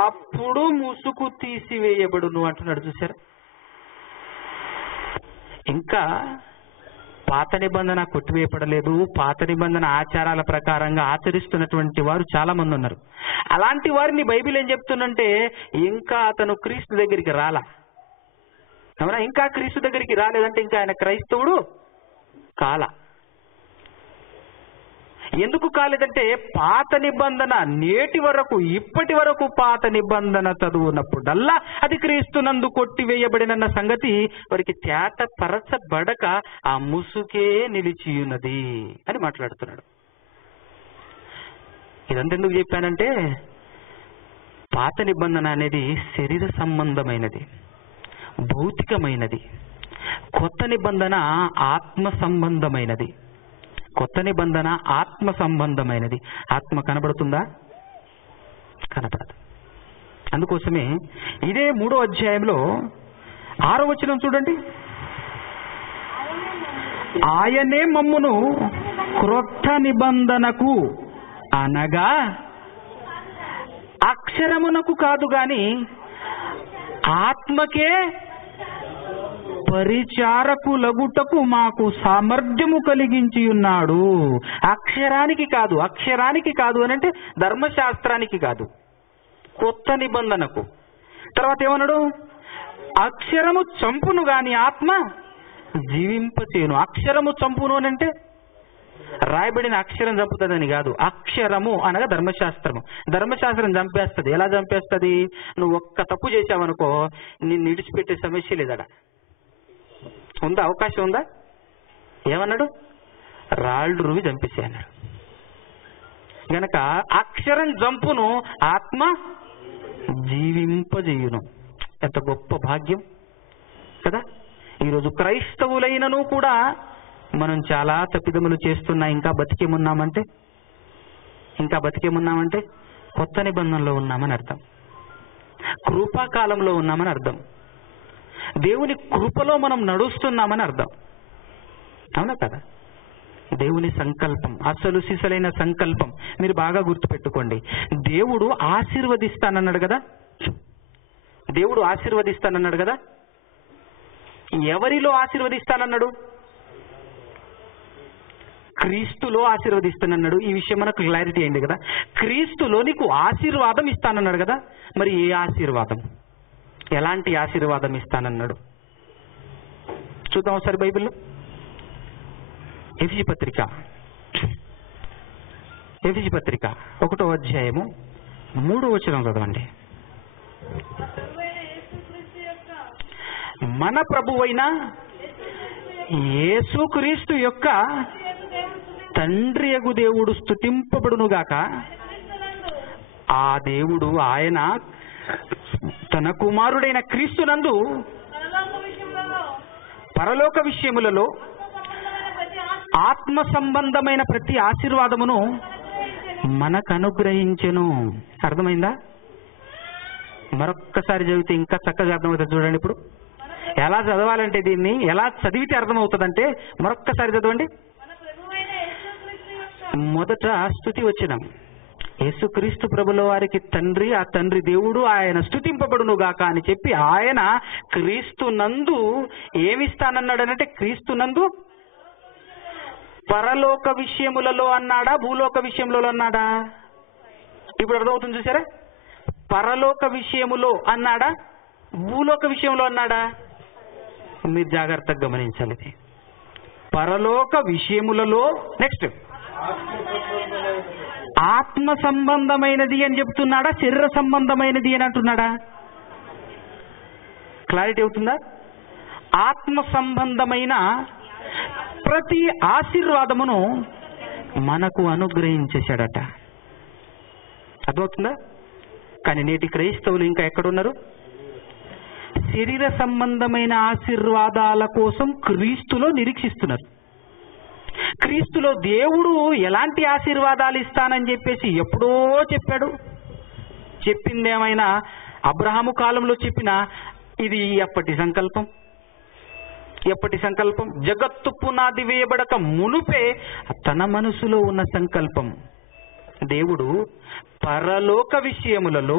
అప్పుడు ముసుగు తీసివేయబడును అంటున్నాడు. చూశారు? ఇంకా పాత నిబంధన కొట్టివేయబడలేదు. పాత నిబంధన ఆచారాల ప్రకారంగా ఆచరిస్తున్నటువంటి వారు చాలా మంది ఉన్నారు. అలాంటి వారిని బైబిల్ ఏం చెప్తుందంటే, ఇంకా అతను క్రీస్తు దగ్గరికి రాలా. అవునా? ఇంకా క్రీస్తు దగ్గరికి రాలేదంటే ఇంకా ఆయన క్రైస్తవుడు కాల. ఎందుకు కాలేదంటే, పాత నిబంధన నేటి వరకు ఇప్పటి వరకు పాత నిబంధన చదువునప్పుడల్లా అది క్రీస్తునందు కొట్టివేయబడినన్న సంగతి వారికి తేటపరచబడక ఆ ముసుకే నిలిచియున్నది అని మాట్లాడుతున్నాడు. ఇదంతా ఎందుకు చెప్పానంటే, పాత నిబంధన అనేది శరీర సంబంధమైనది, భౌతికమైనది. కొత్త నిబంధన ఆత్మ సంబంధమైనది. కొత్త నిబంధన ఆత్మ సంబంధమైనది. ఆత్మ కనబడుతుందా? కనపడదు. అందుకోసమే ఇదే 3వ అధ్యాయంలో 6వ వచనం చూడండి. ఆయనే మమ్మును క్రొత్త నిబంధనకు అనగా అక్షరమునకు కాదు గాని ఆత్మకే పరిచారకులగుటకు మాకు సామర్థ్యము కలిగించి ఉన్నాడు. అక్షరానికి కాదు అని అంటే ధర్మశాస్త్రానికి కాదు, కొత్త నిబంధనకు. తర్వాత ఏమన్నాడు? అక్షరము చంపును గాని ఆత్మ జీవింపచేయును. అక్షరము చంపును అని అంటే రాయబడిన అక్షరం చంపుతుందని కాదు. అక్షరము అనగా ధర్మశాస్త్రము. ధర్మశాస్త్రం చంపేస్తుంది. ఎలా చంపేస్తుంది? నువ్వు ఒక్క తప్పు చేసావనుకో నిన్ను విడిచిపెట్టే సమస్య లేదట. ఉందా? అవకాశం ఉందా? ఏమన్నాడు? రాళ్ళు రువి చంపేసే అన్నాడు. గనక అక్షరం చంపును, ఆత్మ జీవింపజేయును. ఎంత గొప్ప భాగ్యం కదా! ఈరోజు క్రైస్తవులైనను కూడా మనం చాలా తప్పిదములు చేస్తున్నా ఇంకా బతికేమున్నామంటే కొత్త నిబంధనలో ఉన్నామని అర్థం, కృపాకాలంలో ఉన్నామని అర్థం, దేవుని కృపలో మనం నడుస్తున్నామని అర్థం. అవునా కదా? దేవుని సంకల్పం, అసలు సిసలైన సంకల్పం. మీరు బాగా గుర్తుపెట్టుకోండి. దేవుడు ఆశీర్వదిస్తానన్నాడు కదా. ఎవరిలో ఆశీర్వదిస్తానన్నాడు? క్రీస్తులో ఆశీర్వదిస్తానన్నాడు. ఈ విషయం మనకు క్లారిటీ అయింది కదా. క్రీస్తులో నీకు ఆశీర్వాదం ఇస్తానన్నాడు కదా. మరి ఏ ఆశీర్వాదం, ఎలాంటి ఆశీర్వాదం ఇస్తానన్నాడు? చూద్దాం ఒకసారి బైబిల్లో. ఎఫెసీ పత్రిక 1వ అధ్యాయము 3వ వచనం చదవండి. మన ప్రభువైన యేసుక్రీస్తు యొక్క తండ్రియగు దేవుడు స్తుతింపబడునుగాక. ఆ దేవుడు ఆయన తన కుమారుడైన క్రీస్తునందు పరలోక విషయములలో ఆత్మ సంబంధమైన ప్రతి ఆశీర్వాదమును మనకు అనుగ్రహించెను. అర్థమైందా? మరొక్కసారి చదివితే ఇంకా చక్కగా అర్థమవుతుంది. చూడండి ఇప్పుడు ఎలా చదవాలంటే, దీన్ని ఎలా చదివితే అర్థమవుతుందంటే మరొక్కసారి చదవండి. మొదట స్తుతి వచనం, యేసుక్రీస్తు ప్రభుల వారికి తండ్రి, ఆ తండ్రి దేవుడు ఆయన స్తుతింపబడును గాక అని చెప్పి ఆయన క్రీస్తునందు ఏమిస్తానన్నాడనంటే, క్రీస్తునందు పరలోక విషయములలో అన్నాడా, భూలోక విషయములలో అన్నాడా? ఇప్పుడు అర్థమవుతుంది చూసారా? పరలోక విషయములో అన్నాడా, భూలోక విషయంలో అన్నాడా? మీరు జాగ్రత్తగా గమనించాలి. పరలోక విషయములలో, నెక్స్ట్ ఆత్మ సంబంధమైనది అని చెప్తున్నాడా, శరీర సంబంధమైనది అని అంటున్నాడా? క్లారిటీ అవుతుందా? ఆత్మ సంబంధమైన ప్రతి ఆశీర్వాదమును మనకు అనుగ్రహించేశాడట. అర్థమవుతుందా? కానీ నేటి క్రైస్తవులు ఇంకా ఎక్కడున్నారు? శరీర సంబంధమైన ఆశీర్వాదాల కోసం క్రీస్తులో నిరీక్షిస్తున్నారు. క్రీస్తులో దేవుడు ఎలాంటి ఆశీర్వాదాలు ఇస్తానని చెప్పేసి ఎప్పుడో చెప్పాడు. చెప్పిందేమైనా అబ్రహాము కాలంలో చెప్పిన ఇది ఎప్పటి సంకల్పం? ఎప్పటి సంకల్పం? జగత్తు పునాది వేయబడక మునుపే తన మనసులో ఉన్న సంకల్పం. దేవుడు పరలోక విషయములలో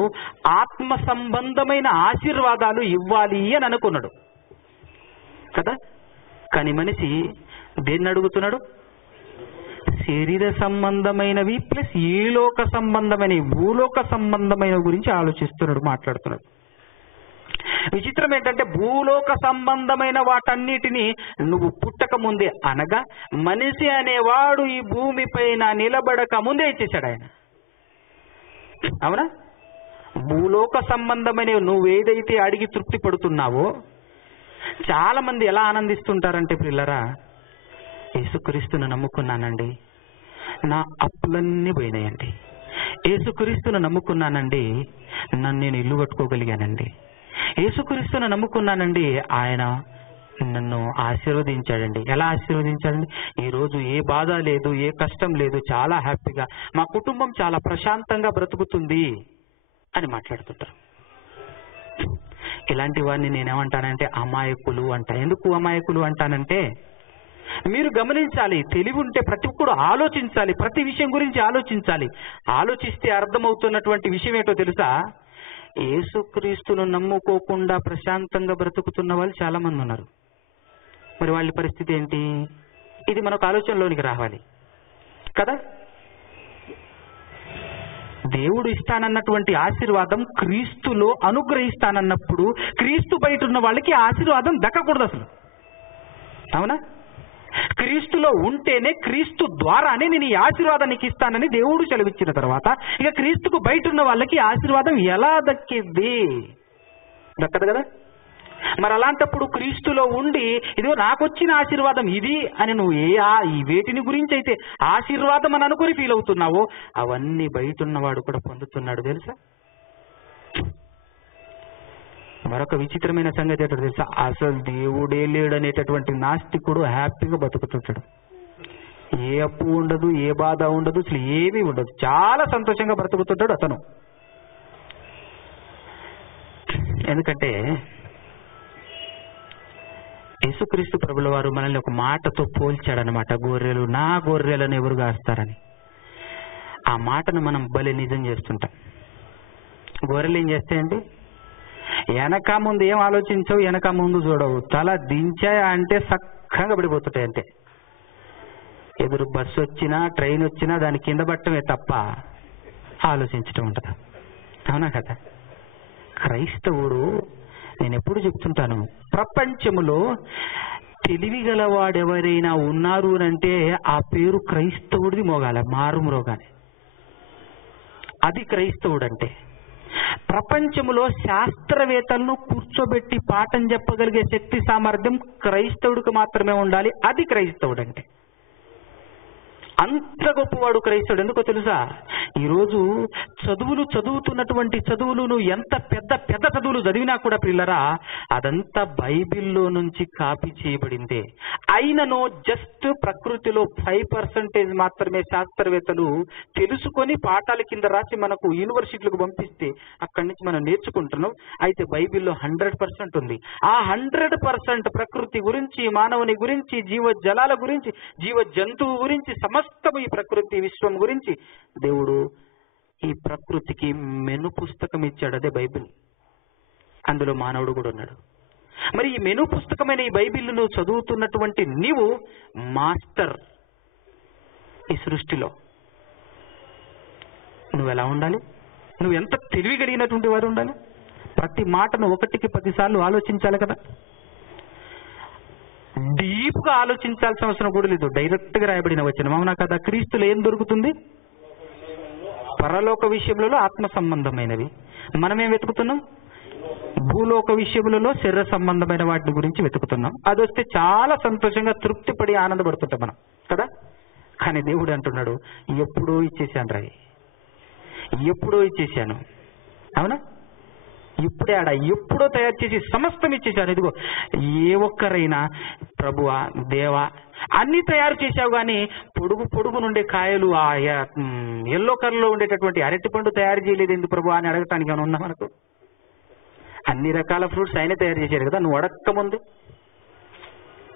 ఆత్మ సంబంధమైన ఆశీర్వాదాలు ఇవ్వాలి అని అనుకున్నాడు కదా. కానీ మనిషి దేన్ని అడుగుతున్నాడు? శరీర సంబంధమైనవి ప్లస్ ఈ లోక సంబంధమైనవి, భూలోక సంబంధమైన గురించి ఆలోచిస్తున్నాడు, మాట్లాడుతున్నాడు. విచిత్రం ఏంటంటే భూలోక సంబంధమైన వాటన్నిటినీ నువ్వు పుట్టక ముందే, అనగా మనిషి అనేవాడు ఈ భూమిపైన నిలబడక ముందే ఇచ్చేశాడు ఆయన. అవునా? భూలోక సంబంధమైన నువ్వు ఏదైతే అడిగి తృప్తి పడుతున్నావో, చాలా మంది ఎలా ఆనందిస్తుంటారంటే, పిల్లరా యేసుక్రీస్తును నమ్ముకున్నానండి, నా అప్పులన్నీ పోయినాయండి. యేసుక్రీస్తును నమ్ముకున్నానండి, నన్ను నేను ఇల్లు కట్టుకోగలిగానండి. యేసుక్రీస్తును నమ్ముకున్నానండి, ఆయన నన్ను ఆశీర్వదించాడండి. ఎలా ఆశీర్వదించాడండి? ఈరోజు ఏ బాధ లేదు, ఏ కష్టం లేదు, చాలా హ్యాపీగా, మా కుటుంబం చాలా ప్రశాంతంగా బ్రతుకుతుంది అని మాట్లాడుతుంటారు. ఇలాంటి వారిని నేనేమంటానంటే అమాయకులు అంట. ఎందుకు అమాయకులు అంటానంటే, మీరు గమనించాలి, తెలివి ఉంటే ప్రతి ఒక్కడు ఆలోచించాలి, ప్రతి విషయం గురించి ఆలోచించాలి. ఆలోచిస్తే అర్థమవుతున్నటువంటి విషయం ఏంటో తెలుసా? యేసుక్రీస్తును నమ్ముకోకుండా ప్రశాంతంగా బ్రతుకుతున్న వాళ్ళు చాలా మంది ఉన్నారు. మరి వాళ్ళ పరిస్థితి ఏంటి? ఇది మనకు ఆలోచనలోనికి రావాలి కదా. దేవుడు ఇస్తానన్నటువంటి ఆశీర్వాదం క్రీస్తులో అనుగ్రహిస్తానన్నప్పుడు క్రీస్తు బయట ఉన్న వాళ్ళకి ఆశీర్వాదం దక్కకూడదు అసలు. అవునా? క్రీస్తులో ఉంటేనే, క్రీస్తు ద్వారానే నేను ఈ ఆశీర్వాదానికి ఇస్తానని దేవుడు సెలవిచ్చిన తర్వాత ఇక క్రీస్తుకు బయట ఉన్న వాళ్ళకి ఆశీర్వాదం ఎలా దక్కిద్ది? దక్కదు కదా. మరి అలాంటప్పుడు క్రీస్తులో ఉండి ఇదిగో నాకు వచ్చిన ఆశీర్వాదం ఇది అని నువ్వు ఈ వేటిని గురించి అయితే ఆశీర్వాదం అని అనుకుని ఫీల్ అవుతున్నావో అవన్నీ బయట ఉన్నవాడు కూడా పొందుతున్నాడు తెలుసా. మరొక విచిత్రమైన సంగతి ఏంటో తెలుసా? అసలు దేవుడే లేడనేటటువంటి నాస్తికుడు హ్యాపీగా బతుకుతుంటాడు. ఏ అప్పు ఉండదు, ఏ బాధ ఉండదు, అసలు ఏమీ ఉండదు, చాలా సంతోషంగా బ్రతుకుతుంటాడు అతను. ఎందుకంటే యేసుక్రీస్తు ప్రభుల వారు మనల్ని ఒక మాటతో పోల్చాడనమాట. గొర్రెలు నా గొర్రెలను ఎవరు కాస్తారని. ఆ మాటను మనం భలే నిజం చేస్తుంటాం. గొర్రెలు ఏం చేస్తాయండి? వెనక ముందు ఏం ఆలోచించవు, వెనక ముందు చూడవు, తల దించాయా అంటే చక్కగా పడిపోతుంటాయి. అంటే ఎదురు బస్సు వచ్చినా ట్రైన్ వచ్చినా దాని కింద పట్టమే తప్ప ఆలోచించటం ఉంటుంది. అవునా కదా. క్రైస్తవుడు, నేను ఎప్పుడు చెప్తుంటాను, ప్రపంచములో తెలివిగలవాడెవరైనా ఉన్నారు అంటే ఆ పేరు క్రైస్తవుడిది మోగాల, మారు మ్రోగానే. అది క్రైస్తవుడు అంటే. ప్రపంచంలో శాస్త్రవేత్తలను కూర్చోబెట్టి పాఠం చెప్పగలిగే శక్తి సామర్థ్యం క్రైస్తవుడికి మాత్రమే ఉండాలి. అది క్రైస్తవుడు అంటే. అంత గొప్పవాడు క్రైస్తవుడు. ఎందుకో తెలుసా? ఈరోజు చదువుతున్నటువంటి చదువులు నువ్వు ఎంత పెద్ద పెద్ద చదువులు చదివినా కూడా పిల్లరా, అదంతా బైబిల్లో నుంచి కాపీ చేయబడిందే. అయినను జస్ట్ ప్రకృతిలో 5% మాత్రమే శాస్త్రవేత్తలు తెలుసుకొని పాఠాల కింద రాసి మనకు యూనివర్సిటీలకు పంపిస్తే అక్కడి నుంచి మనం నేర్చుకుంటున్నాం. అయితే బైబిల్లో 100% ఉంది. ఆ 100% ప్రకృతి గురించి, మానవుని గురించి, జీవజలాల గురించి, జీవ జంతువు గురించి, సమస్తము ఈ ప్రకృతి విశ్వం గురించి దేవుడు ఈ ప్రకృతికి మెను పుస్తకం ఇచ్చాడు. అదే బైబిల్. అందులో మానవుడు కూడా ఉన్నాడు. మరి ఈ మెను పుస్తకమైన ఈ బైబిల్ నువ్వు చదువుతున్నటువంటి నీవు మాస్టర్ ఈ సృష్టిలో. నువ్వు ఎలా ఉండాలి? నువ్వు ఎంత తెలివి కలిగినటువంటి వారు ఉండాలి? ప్రతి మాటను 1కి 10 సార్లు ఆలోచించాలి కదా. డీప్గా ఆలోచించాల్సిన అవసరం కూడా లేదు. డైరెక్ట్ గా రాయబడిన వచనం. అవునా కదా? క్రీస్తులో ఏం దొరుకుతుంది? పరలోక విషయములలో ఆత్మ సంబంధమైనవి. మనమేం వెతుకుతున్నాం? భూలోక విషయములలో శరీర సంబంధమైన వాటి గురించి వెతుకుతున్నాం. అది వస్తే చాలా సంతోషంగా తృప్తిపడి ఆనందపడుతుంటాం మనం కదా. కానీ దేవుడు అంటున్నాడు, ఎప్పుడో ఇచ్చేసాను రాయి, ఎప్పుడో ఇచ్చేసాను. అవునా? ఇప్పుడే ఎప్పుడో తయారు చేసి సమస్తం ఇచ్చేసాను. ఇదిగో ఏ ఒక్కరైనా ప్రభువా దేవా అన్ని తయారు చేశావు, కానీ పొడుగు నుండే కాయలు ఆ ఎల్లో కలర్లో ఉండేటటువంటి అరటిపండు తయారు చేయలేదు ఎందుకు ప్రభు అని అడగటానికి ఏమైనా ఉందా మనకు? అన్ని రకాల ఫ్రూట్స్ ఆయనే తయారు చేశారు కదా, నువ్వు అడక్క ముందు.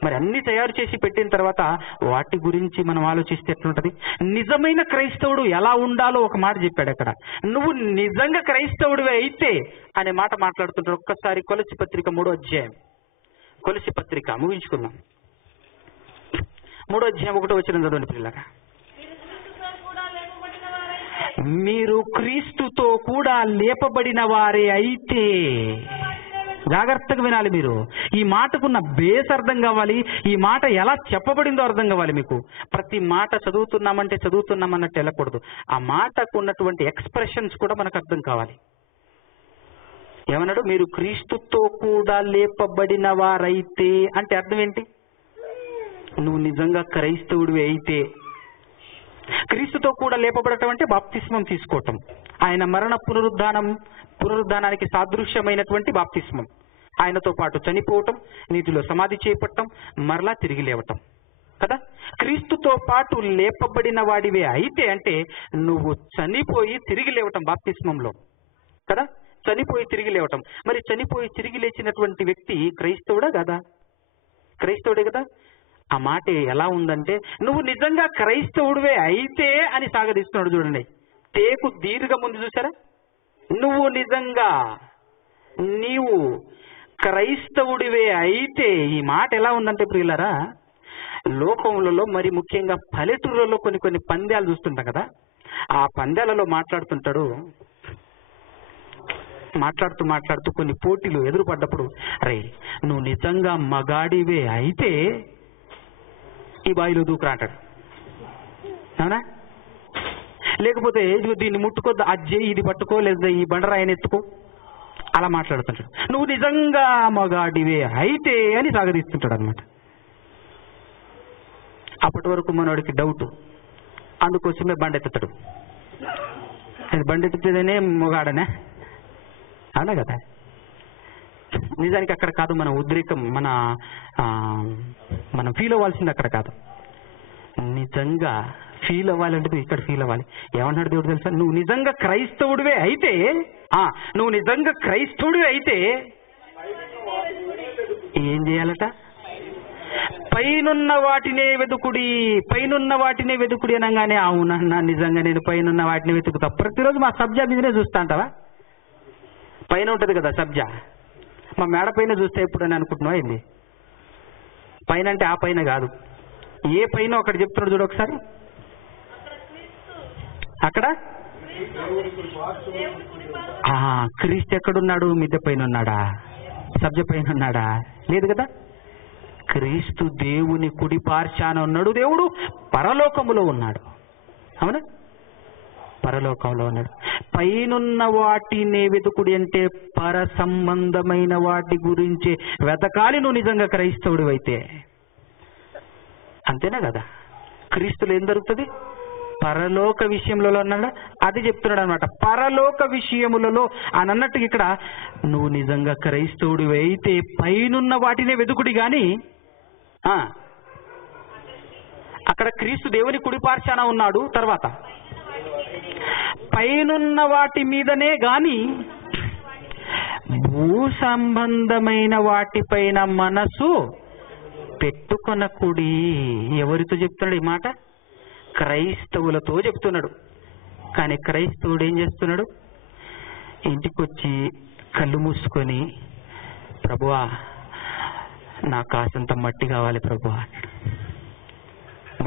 మరి అన్ని తయారు చేసి పెట్టిన తర్వాత వాటి గురించి మనం ఆలోచిస్తే ఎట్లుంటది? నిజమైన క్రైస్తవుడు ఎలా ఉండాలో ఒక మాట చెప్పాడు అక్కడ. నువ్వు నిజంగా క్రైస్తవుడివే అయితే అనే మాట మాట్లాడుతుంటాడు. ఒక్కసారి కొలసి పత్రిక 3వ అధ్యాయం, కొలసి పత్రిక ముగించుకుందాం. 3వ అధ్యాయం 1వ వచనం చదవండి పిల్లగా. మీరు క్రీస్తుతో కూడా లేపబడిన వారే అయితే. జాగ్రత్తగా వినాలి మీరు. ఈ మాటకున్న బేస్ అర్థం కావాలి. ఈ మాట ఎలా చెప్పబడిందో అర్థం కావాలి మీకు. ప్రతి మాట చదువుతున్నామన్నట్టు వెళ్ళకూడదు. ఆ మాటకు ఉన్నటువంటి ఎక్స్ప్రెషన్స్ కూడా మనకు అర్థం కావాలి. ఏమన్నాడు? మీరు క్రీస్తుతో కూడా లేపబడిన వారైతే అంటే అర్థం ఏంటి? నువ్వు నిజంగా క్రైస్తవుడివి అయితే. క్రీస్తుతో కూడా లేపబడటం అంటే బాప్తిస్మం తీసుకోవటం. ఆయన మరణ పునరుద్ధానానికి సాదృశ్యమైనటువంటి బాప్తిస్మం. ఆయనతో పాటు చనిపోవటం, నీటిలో సమాధి చేపట్టడం, మరలా తిరిగి లేవటం కదా. క్రీస్తుతో పాటు లేపబడిన వాడివే అయితే అంటే నువ్వు చనిపోయి తిరిగి లేవటం బాప్తిస్మంలో కదా. చనిపోయి తిరిగి లేవటం. మరి చనిపోయి తిరిగి లేచినటువంటి వ్యక్తి క్రైస్తవుడా కదా? క్రైస్తవుడే కదా. ఆ మాట ఎలా ఉందంటే, నువ్వు నిజంగా క్రైస్తవుడివే అయితే అని సాగదీస్తున్నాడు. చూడండి, తేకు దీర్ఘ ముందు చూసారా? నువ్వు నిజంగా నీవు క్రైస్తవుడివే అయితే. ఈ మాట ఎలా ఉందంటే ప్రియులారా, లోకములలో మరి ముఖ్యంగా పల్లెటూరులలో కొన్ని పందాలు చూస్తుంటాం కదా. ఆ పందాలలో మాట్లాడుతూ కొన్ని పోటీలు ఎదురుపడ్డప్పుడు, అరే నువ్వు నిజంగా మగాడివే అయితే ఈ బావిలో దూకురా అంటాడు. అవునా? లేకపోతే ఇదిగో దీన్ని ముట్టుకోద్దు, అది ఇది పట్టుకో, లేదా ఈ బండరాయిని ఎత్తుకో, అలా మాట్లాడుతుంటాడు. నువ్వు నిజంగా మగాడివే అయితే అని సాగదీస్తుంటాడు అనమాట. అప్పటి వరకు మనవాడికి డౌట్, అందుకోసమే బండెత్తుతాడు. అది బండెత్తుతేనే మొగాడనే. అవునా కదా? నిజానికి అక్కడ కాదు మన ఉద్రేకం, మనం ఫీల్ అవ్వాల్సింది అక్కడ కాదు. నిజంగా ఫీల్ అవ్వాలంటే ఇక్కడ ఫీల్ అవ్వాలి. ఏమన్నాడు దేవుడు తెలుసా? నువ్వు నిజంగా క్రైస్తవుడివే అయితే, నువ్వు నిజంగా క్రైస్తవుడివే అయితే ఏం చేయాలట? పైనున్న వాటినే వెతుకుడి. పైనున్న వాటినే వెతుకుడి అనగానే, అవునన్నా నిజంగా నేను పైనున్న వాటిని వెతుకుతా. ప్రతిరోజు మా సబ్జా మీదనే చూస్తా అంటావా? పైన ఉంటది కదా సబ్జా, మా మేడ పైన చూస్తే ఎప్పుడని అనుకుంటున్నావా? ఏంది పైన అంటే ఆ పైన కాదు, ఏ పైన అక్కడ చెప్తున్నాడు చూడు ఒకసారి. అక్కడ క్రీస్తు ఎక్కడున్నాడు? మిద్దె పైన ఉన్నాడా? సబ్జ పైన ఉన్నాడా? లేదు కదా. క్రీస్తు దేవుని కుడి పార్శ్వాన ఉన్నాడు. దేవుడు పరలోకములో ఉన్నాడు. అవునా? పరలోకంలో ఉన్నాడు. పైనున్న వాటినే వెతుకుడి అంటే పర సంబంధమైన వాటి గురించి వెతకాలి నువ్వు నిజంగా క్రైస్తవుడు అయితే. అంతేనా కదా? క్రీస్తులో ఏం దొరుకుతుంది? పరలోక విషయములలో అన్నాడు, అది చెప్తున్నాడు అనమాట. పరలోక విషయములలో అని అన్నట్టు ఇక్కడ నువ్వు నిజంగా క్రైస్తవుడు అయితే పైనున్న వాటినే వెతుకుడి గాని, అక్కడ క్రీస్తు దేవుని కుడిపార్శాన ఉన్నాడు. తర్వాత పైనున్న వాటి మీదనే గాని భూ సంబంధమైన వాటిపైన మనసు పెట్టుకొనకుడి. ఎవరితో చెప్తున్నాడు ఈ మాట? క్రైస్తవులతో చెప్తున్నాడు. కానీ క్రైస్తవుడు ఏం చేస్తున్నాడు? ఇంటికొచ్చి కళ్ళు మూసుకొని, ప్రభువా నాకు కాసంత మట్టి కావాలి ప్రభువా.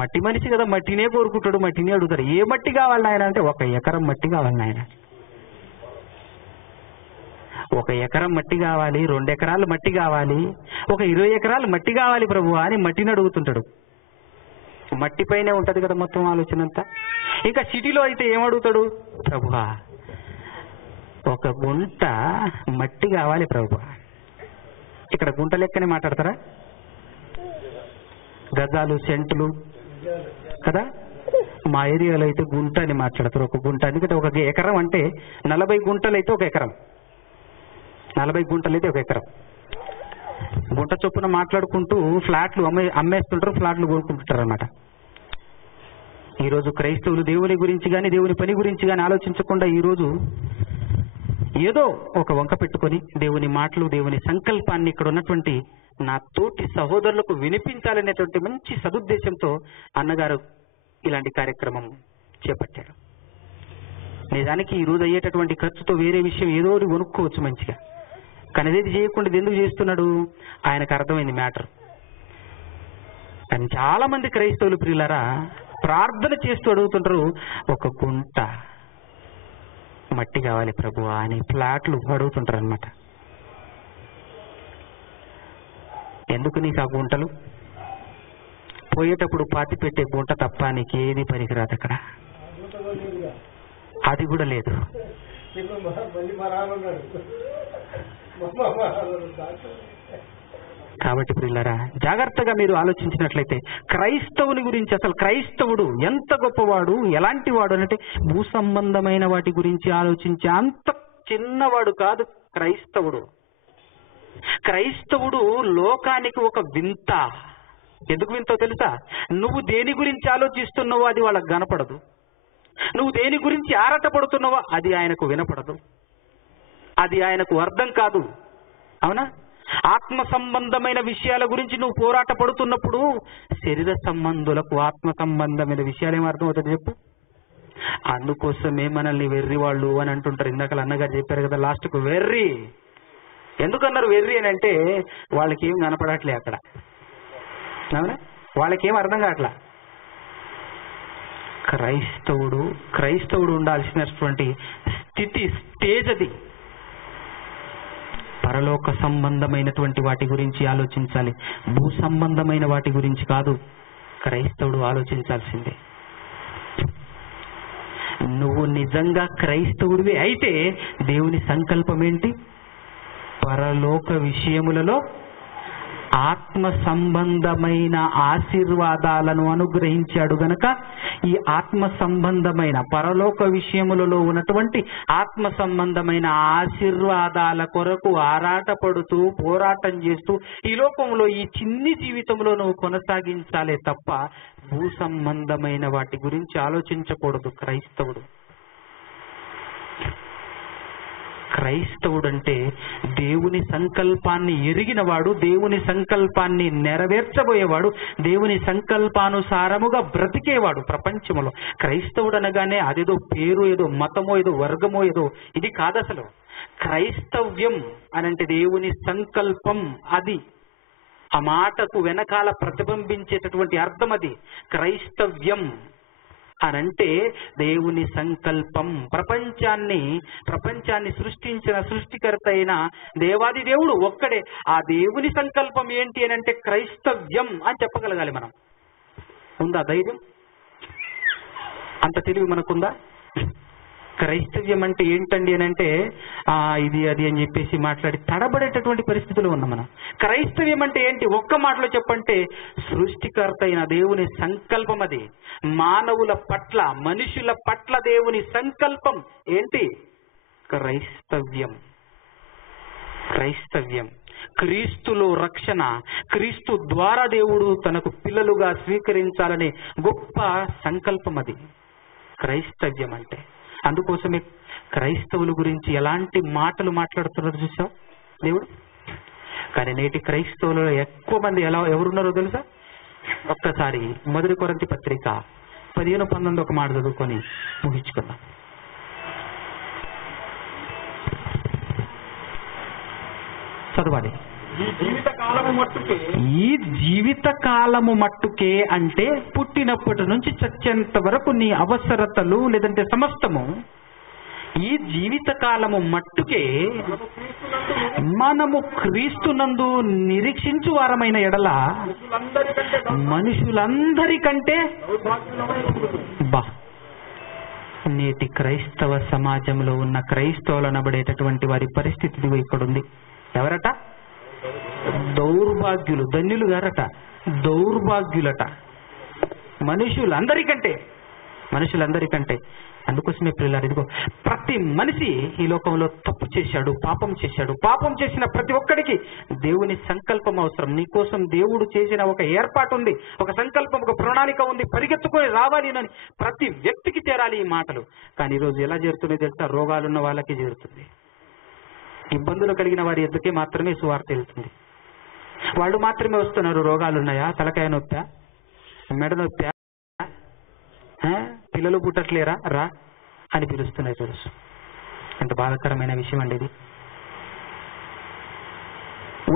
మట్టి మనిషి కదా, మట్టినే కోరుకుంటాడు, మట్టినే అడుగుతాడు. ఏ మట్టి కావాలి నాయన అంటే 1 ఎకరం మట్టి కావాలి నాయన, 1 ఎకరం మట్టి కావాలి, 2 ఎకరాలు మట్టి కావాలి, 20 ఎకరాలు మట్టి కావాలి ప్రభువా అని మట్టిని అడుగుతుంటాడు. మట్టి పైనే ఉంటది కదా మొత్తం ఆలోచన అంతా. ఇంకా సిటీలో అయితే ఏమడుగుతాడు? ప్రభువా 1 గుంట మట్టి కావాలి ప్రభువా. ఇక్కడ గుంట లెక్కనే మాట్లాడతారా? గజాలు, సెంట్లు కదా. మా ఏరియాలో అయితే గుంట అని మాట్లాడతారు. 1 గుంట, ఎందుకంటే 1 ఎకరం అంటే 40 గుంటలు అయితే 1 ఎకరం, 40 గుంటలు అయితే 1 ఎకరం. గుంట చొప్పున మాట్లాడుకుంటూ ఫ్లాట్లు అమ్మేస్తుంటారు, ఫ్లాట్లు కొనుక్కుంటుంటారు అన్నమాట. ఈరోజు క్రైస్తవులు దేవుని గురించి కానీ దేవుని పని గురించి కానీ ఆలోచించకుండా ఈరోజు ఏదో ఒక వంక పెట్టుకొని దేవుని మాటలు, దేవుని సంకల్పాన్ని ఇక్కడ ఉన్నటువంటి నా తోటి సహోదరులకు వినిపించాలనేటువంటి మంచి సదుద్దేశంతో అన్నగారు ఇలాంటి కార్యక్రమం చేపట్టారు. నిజానికి ఈరోజు అయ్యేటటువంటి ఖర్చుతో వేరే విషయం ఏదో ఒకటి కొనుక్కోవచ్చు మంచిగా, కానీ అదేది చేయకుండా ఎందుకు చేస్తున్నాడు? ఆయనకు అర్థమైంది మ్యాటర్. కానీ చాలా మంది క్రైస్తవులు ప్రియులారా ప్రార్థన చేస్తూ అడుగుతుంటారు, 1 గుంట మట్టి కావాలి ప్రభువా అని ఫ్లాట్లు అడుగుతుంటారు అనమాట. ఎందుకు నీకు ఆ గుంటలు? పోయేటప్పుడు పాతి పెట్టే గుంట తప్ప నీకు ఏది పనికిరాదు అక్కడ, అది కూడా లేదు. కాబట్టి ప్రియులారా జాగ్రత్తగా మీరు ఆలోచించినట్లయితే క్రైస్తవుని గురించి, అసలు క్రైస్తవుడు ఎంత గొప్పవాడు, ఎలాంటి వాడు అంటే భూ సంబంధమైన వాటి గురించి ఆలోచించే అంత చిన్నవాడు కాదు క్రైస్తవుడు. క్రైస్తవుడు లోకానికి ఒక వింత. ఎందుకు వింతో తెలుసా? నువ్వు దేని గురించి ఆలోచిస్తున్నావో అది వాళ్ళకు కనపడదు, నువ్వు దేని గురించి ఆరాటపడుతున్నావో అది ఆయనకు వినపడదు, అది ఆయనకు అర్థం కాదు. అవునా? ఆత్మ సంబంధమైన విషయాల గురించి నువ్వు పోరాట పడుతున్నప్పుడు శరీర సంబంధులకు ఆత్మ సంబంధమైన విషయాలు ఏమర్థం అవుతుంది చెప్పు? అందుకోసమే మనల్ని వెర్రి వాళ్ళు అని అంటుంటారు. ఇందాక అన్నగారు చెప్పారు కదా లాస్ట్కు వెర్రి. ఎందుకన్నారు వెర్రి అని అంటే వాళ్ళకి ఏం కనపడట్లే అక్కడ. అవునా? వాళ్ళకేం అర్థం కావట్లా. క్రైస్తవుడు ఉండాల్సినటువంటి స్టేజ్ అది. పరలోక సంబంధమైనటువంటి వాటి గురించి ఆలోచించాలి, భూ సంబంధమైన వాటి గురించి కాదు క్రైస్తవుడు ఆలోచించాల్సిందే. నువ్వు నిజంగా క్రైస్తవుడివి అయితే దేవుని సంకల్పం ఏంటి? పరలోక విషయములలో ఆత్మ సంబంధమైన ఆశీర్వాదాలను అనుగ్రహించాడు గనక ఈ ఆత్మ సంబంధమైన పరలోక విషయములలో ఉన్నటువంటి ఆత్మ సంబంధమైన ఆశీర్వాదాల కొరకు ఆరాటపడుతూ పోరాటం చేస్తూ ఈ లోకంలో ఈ చిన్ని జీవితంలో నువ్వు కొనసాగించాలే తప్ప భూ సంబంధమైన వాటి గురించి ఆలోచించకూడదు క్రైస్తవుడు. క్రైస్తవుడు అంటే దేవుని సంకల్పాన్ని ఎరిగినవాడు, దేవుని సంకల్పాన్ని నెరవేర్చబోయేవాడు, దేవుని సంకల్పానుసారముగా బ్రతికేవాడు ప్రపంచంలో. క్రైస్తవుడు అనగానే అదేదో పేరు, ఏదో మతమో, ఏదో వర్గమో, ఏదో ఇది కాదు అసలు. క్రైస్తవ్యం అనంటే దేవుని సంకల్పం. అది ఆ మాటకు వెనకాల ప్రతిబింబించేటటువంటి అర్థం అది. క్రైస్తవ్యం అనంటే దేవుని సంకల్పం. ప్రపంచాన్ని సృష్టించిన సృష్టికర్త అయిన దేవాది దేవుడు ఒక్కడే. ఆ దేవుని సంకల్పం ఏంటి అని అంటే క్రైస్తవ్యం అని చెప్పగలగాలి మనం. ఉందా ధైర్యం? అంత తెలివి మనకుందా? క్రైస్తవ్యం అంటే ఏంటండి అని అంటే ఇది అది అని చెప్పేసి మాట్లాడి తడబడేటటువంటి పరిస్థితులు ఉన్నాం మనం. క్రైస్తవ్యం అంటే ఏంటి? ఒక్క మాటలో చెప్పంటే సృష్టికర్త అయిన దేవుని సంకల్పం. అది మానవుల పట్ల, మనుషుల పట్ల దేవుని సంకల్పం ఏంటి? క్రైస్తవ్యం. క్రైస్తవ్యం క్రీస్తులో రక్షణ, క్రీస్తు ద్వారా దేవుడు తనకు పిల్లలుగా స్వీకరించాలనే గొప్ప సంకల్పం అది క్రైస్తవ్యం అంటే. అందుకోసమే క్రైస్తవుల గురించి ఎలాంటి మాటలు మాట్లాడుతున్నారో చూసావు దేవుడు. కానీ నేటి క్రైస్తవులలో ఎక్కువ మంది ఎవరున్నారో తెలుసా? ఒక్కసారి 1 కొరింథీ పత్రిక 15-19 ఒక మాట చదువుకొని ముగించుకుందాం. చదవాలి. ఈ జీవిత కాలము మట్టుకే అంటే పుట్టినప్పటి నుంచి చచ్చేంత వరకు నీ అవసరతలు లేదంటే సమస్తము ఈ జీవిత కాలము మట్టుకే మనము క్రీస్తునందు నిరీక్షించు వారమైన ఎడల మనుషులందరికంటే నేటి క్రైస్తవ సమాజంలో ఉన్న క్రైస్తవులు అనబడేటటువంటి వారి పరిస్థితి ఇక్కడ ఉంది. ఎవరట? దౌర్భాగ్యులు. ధన్యులు గారట, దౌర్భాగ్యులట. మనుషులందరికంటే. అందుకోసమే పిల్లలు, ఇదిగో ప్రతి మనిషి ఈ లోకంలో తప్పు చేశాడు, పాపం చేశాడు. పాపం చేసిన ప్రతి ఒక్కడికి దేవుని సంకల్పం అవసరం. నీకోసం దేవుడు చేసిన ఒక ఏర్పాటు ఉంది, ఒక సంకల్పం, ఒక ప్రణాళిక ఉంది. పరిగెత్తుకొని రావాలి అని ప్రతి వ్యక్తికి చేరాలి ఈ మాటలు. కానీ ఈరోజు ఎలా చేరుతున్నాయి తెలుసా? రోగాలున్న వాళ్ళకి చేరుతుంది. ఇబ్బందులు కలిగిన వారి ఎద్దుకే మాత్రమే సువార్త వెళ్తుంది. వాళ్ళు మాత్రమే వస్తున్నారు. రోగాలున్నాయా, తలకాయ నొప్పా, మెడ నొప్పా, పిల్లలు పుట్టట్లేరా, రా అని పిలుస్తున్నాయి. చూడచ్చు ఎంత బాధాకరమైన విషయం అండి ఇది.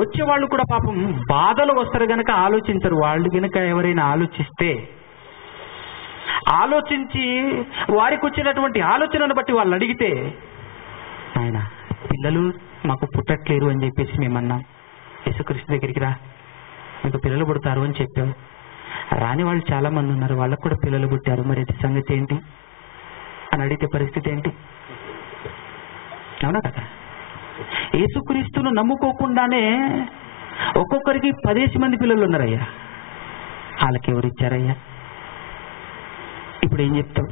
వచ్చేవాళ్ళు కూడా పాపం బాధలు వస్తారు గనక ఆలోచించరు. వాళ్ళు గనక ఎవరైనా ఆలోచించి వారికి వచ్చినటువంటి ఆలోచనను బట్టి వాళ్ళు అడిగితే, ఆయన పిల్లలు మాకు పుట్టట్లేరు అని చెప్పేసి మేమన్నాం. యేసుక్రీస్తు దగ్గరికి రా, మీకు పిల్లలు పుడతారు అని చెప్పాం. రాని వాళ్ళు చాలా మంది ఉన్నారు, వాళ్ళకు కూడా పిల్లలు పుట్టారు. మరి ఇది సంగతి ఏంటి అని అడిగితే పరిస్థితి ఏంటి? అవునా కదా? యేసుక్రీస్తును నమ్ముకోకుండానే ఒక్కొక్కరికి 10 మంది పిల్లలు ఉన్నారయ్యా. వాళ్ళకి ఎవరు ఇచ్చారయ్యా? ఇప్పుడు ఏం చెప్తావు?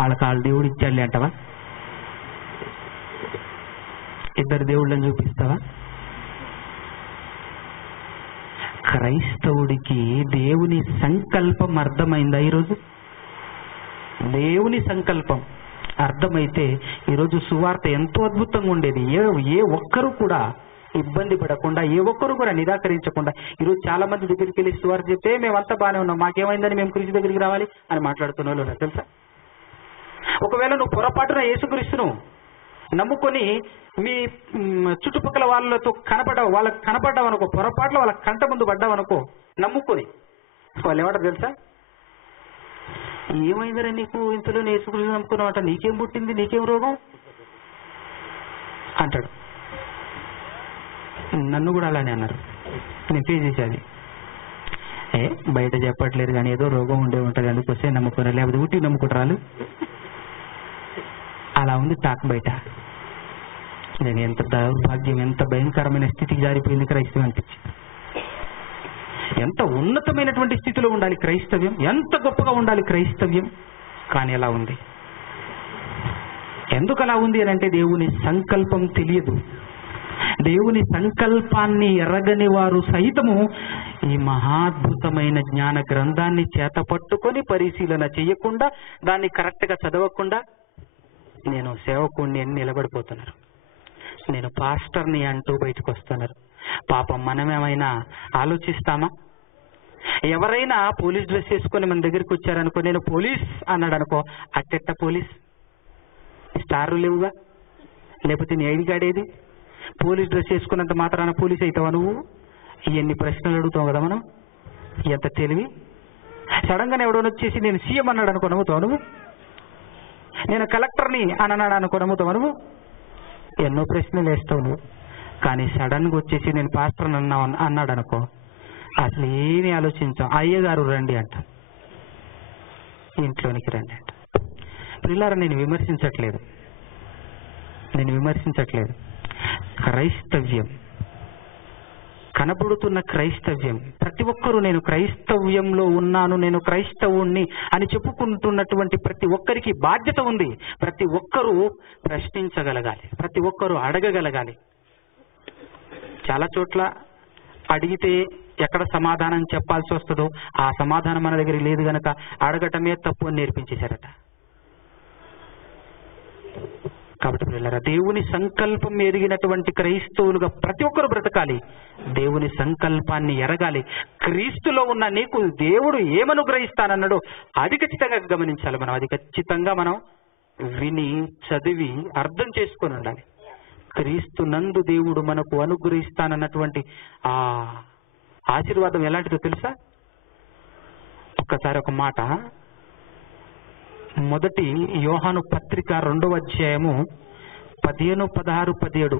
వాళ్ళ దేవుడు ఇచ్చాడులే అంటావా? 2 దేవుళ్ళని చూపిస్తావా? క్రైస్తవుడికి దేవుని సంకల్పం అర్థమైందా? ఈరోజు దేవుని సంకల్పం అర్థమైతే ఈరోజు సువార్త ఎంతో అద్భుతంగా ఉండేది. ఏ ఒక్కరు కూడా ఇబ్బంది పడకుండా, ఏ ఒక్కరు కూడా నిరాకరించకుండా. ఈరోజు చాలా మంది దగ్గరికి వెళ్ళి సువార్త చెప్తే మేమంతా బాగానే ఉన్నాం, మాకేమైందని మేము క్రీస్తు దగ్గరికి రావాలి అని మాట్లాడుతున్న వాళ్ళు ఉన్నారు తెలుసా. ఒకవేళ నువ్వు పొరపాటున యేసుక్రీస్తును నమ్ముకొని మీ చుట్టుపక్కల వాళ్ళతో వాళ్ళకి కనపడ్డావు అనుకో, పొరపాట్లో వాళ్ళ కంట ముందు పడ్డావు అనుకో, నమ్ముకొని వాళ్ళు ఏమంటారు తెలుసా? ఏమైందిరా నీకు, ఇంతలో యేసుక్రీస్తు నమ్ముకున్నావు, నీకేం పుట్టింది, నీకేం రోగం అంటాడు. నన్ను కూడా అలానే అన్నారు. నేను ఫేస్ చేసేది. బయట చెప్పట్లేదు కానీ ఏదో రోగం ఉండే ఉంటుంది, అందుకోసే నమ్ముకున్నారు, లేకపోతే ఉట్టి నమ్ముకుంటారు. అలా ఉంది టాక్ బయట. నేను ఎంత దౌర్భాగ్యం, ఎంత భయంకరమైన స్థితికి జారిపోయింది క్రైస్తవం అనిపించింది. ఎంత ఉన్నతమైనటువంటి స్థితిలో ఉండాలి క్రైస్తవ్యం, ఎంత గొప్పగా ఉండాలి క్రైస్తవ్యం. కానీ ఎలా ఉంది? ఎందుకు అలా ఉంది అని అంటే దేవుని సంకల్పం తెలియదు. దేవుని సంకల్పాన్ని ఎరగని వారు సైతము ఈ మహాద్భుతమైన జ్ఞాన గ్రంథాన్ని చేత పట్టుకొని పరిశీలన చేయకుండా, దాన్ని కరెక్ట్గా చదవకుండా నేను సేవకుణ్ణి అని నిలబడిపోతున్నారు. నేను పాస్టర్ని అంటూ బయటకు వస్తున్నారు. పాపం మనమేమైనా ఆలోచిస్తామా? ఎవరైనా పోలీస్ డ్రెస్ వేసుకొని మన దగ్గరికి వచ్చారనుకో, నేను పోలీస్ అన్నాడు అనుకో, అట్టెట్ట పోలీస్? స్టార్లు లేవుగా, లేకపోతే నీ ఐడి కార్డ్ ఏది? పోలీస్ డ్రెస్ వేసుకున్నంత మాత్రాన పోలీస్ అవుతావా నువ్వు? ఇవన్నీ ప్రశ్నలు అడుగుతావు కదా మనం. ఎంత తెలివి! సడన్ గానే ఎవడో వచ్చేసి నేను సీఎం అన్నాడు అనుకో, నమ్ముతావు నువ్వు? నేను కలెక్టర్ని అని అన్నాడు అనుకో, నమ్ముతావు నువ్వు? ఎన్నో ప్రశ్నలు వేస్తావు నువ్వు. కానీ సడన్గా వచ్చేసి నేను పాస్టర్ అన్నాడు అనుకో, అసలు ఏమి ఆలోచించాం. అయ్యగారు రండి అంట, ఇంట్లోనికి రండి అంట. ప్రియులారా, నేను విమర్శించట్లేదు. క్రైస్తవ్యం, కనబడుతున్న క్రైస్తవ్యం, ప్రతి ఒక్కరూ నేను క్రైస్తవ్యంలో ఉన్నాను, నేను క్రైస్తవుణ్ణి అని చెప్పుకుంటున్నటువంటి ప్రతి ఒక్కరికి బాధ్యత ఉంది. ప్రతి ఒక్కరూ ప్రశ్నించగలగాలి, ప్రతి ఒక్కరూ అడగగలగాలి. చాలా చోట్ల అడిగితే ఎక్కడ సమాధానం చెప్పాల్సి వస్తుందో ఆ సమాధానం మన దగ్గర లేదు గనక అడగటమే తప్పు అని నేర్పించేశారట. కాబట్టి పిల్లరా, దేవుని సంకల్పం ఎరిగినటువంటి క్రైస్తవులుగా ప్రతి ఒక్కరు బ్రతకాలి. దేవుని సంకల్పాన్ని ఎరగాలి. క్రీస్తులో ఉన్న నీకు దేవుడు ఏమనుగ్రహిస్తానన్నాడో అది ఖచ్చితంగా గమనించాలి. అది ఖచ్చితంగా మనం విని చదివి అర్థం చేసుకొని ఉండాలి. క్రీస్తు నందు దేవుడు మనకు అనుగ్రహిస్తానన్నటువంటి ఆ ఆశీర్వాదం ఎలాంటిదో తెలుసా? ఒక్కసారి ఒక మాట, మొదటి యోహాను పత్రిక 2వ అధ్యాయము 15, 16, 17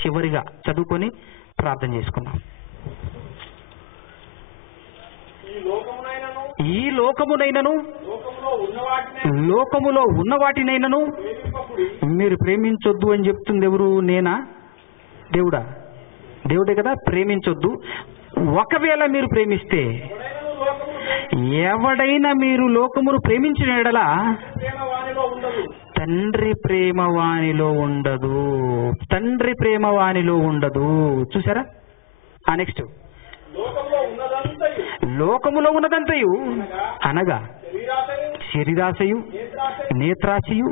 చివరిగా చదువుకొని ప్రార్థన చేసుకున్నాం. ఈ లోకమునైనను లోకములో ఉన్న వాటినైనను మీరు ప్రేమించొద్దు అని చెప్తుంది ఎవరు? నేనా? దేవుడా? దేవుడే కదా. ప్రేమించొద్దు. ఒకవేళ మీరు ప్రేమిస్తే, ఎవడైనా మీరు లోకమును ప్రేమించిన ఎడల తండ్రి ప్రేమ వానిలో ఉండదు. తండ్రి ప్రేమ వానిలో ఉండదు. చూసారా? నెక్స్ట్, లోకములో ఉన్నదంతయు అనగా శరీరాశయు, నేత్రాశయు,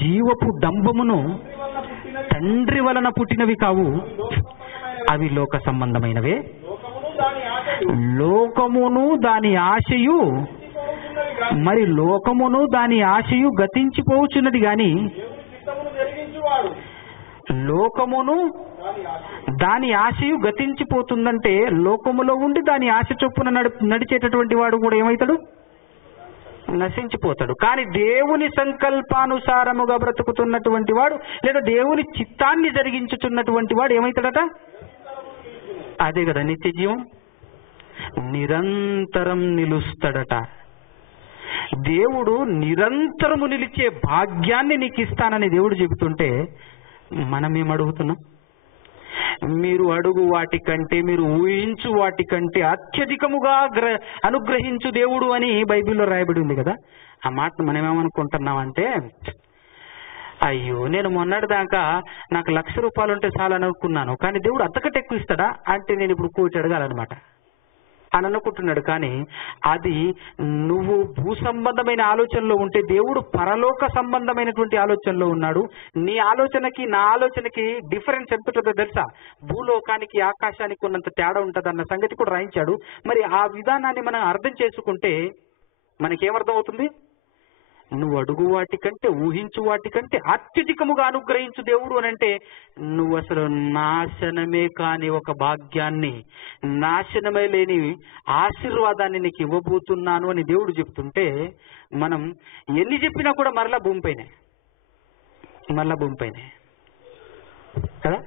జీవపు డంబమును తండ్రి వలన పుట్టినవి కావు, అవి లోక సంబంధమైనవే. లోకమును దాని ఆశయు, మరి లోకమును దాని ఆశయు గతించిపోవచ్చున్నది గాని లోకమును దాని ఆశయు గతించిపోతుందంటే లోకములో ఉండి దాని ఆశ చొప్పున నడిచేటటువంటి వాడు కూడా ఏమవుతాడు? నశించిపోతాడు. కానీ దేవుని సంకల్పానుసారముగా బ్రతుకుతున్నటువంటి వాడు, లేదా దేవుని చిత్తాన్ని జరిగించుతున్నటువంటి వాడు ఏమవుతాడట? అదే కదా నిత్య జీవం. నిరంతరం నిలుస్తాడట. దేవుడు నిరంతరము నిలిచే భాగ్యాన్ని నీకు ఇస్తానని దేవుడు చెబుతుంటే మనమేం అడుగుతున్నాం? మీరు అడుగు వాటికంటే, మీరు ఊహించు వాటికంటే అత్యధికముగా అనుగ్రహించు దేవుడు అని బైబిల్లో రాయబడి ఉంది కదా. ఆ మాట మనం ఏమనుకుంటున్నామంటే, అయ్యో నేను మొన్నటి దాకా నాకు 1,00,000 రూపాయలు ఉంటే చాలు అనుకున్నాను, కానీ దేవుడు అంతకంటే ఎక్కువ ఇస్తాడా అంటే నేను ఇప్పుడు కోటి అడగాలన్నమాట అని అనుకుంటున్నాడు. కానీ అది నువ్వు భూ సంబంధమైన ఆలోచనలో ఉంటే దేవుడు పరలోక సంబంధమైనటువంటి ఆలోచనలో ఉన్నాడు. నీ ఆలోచనకి నా ఆలోచనకి డిఫరెన్స్ ఎంత ఉంటుందో తెలుసా? భూలోకానికి ఆకాశానికి ఉన్నంత తేడా ఉంటుందన్న సంగతి కూడా రాయించాడు. మరి ఆ విధానాన్ని మనం అర్థం చేసుకుంటే మనకేమర్థం అవుతుంది? నువ్వు అడుగు వాటికంటే, ఊహించు వాటికంటే అత్యధికముగా అనుగ్రహించు దేవుడు అని అంటే నువ్వు అసలు నాశనమే కాని ఒక భాగ్యాన్ని, నాశనమే లేని ఆశీర్వాదాన్ని నీకు ఇవ్వబోతున్నాను అని దేవుడు చెప్తుంటే మనం ఎన్ని చెప్పినా కూడా మరలా భూమిపైనే కదా.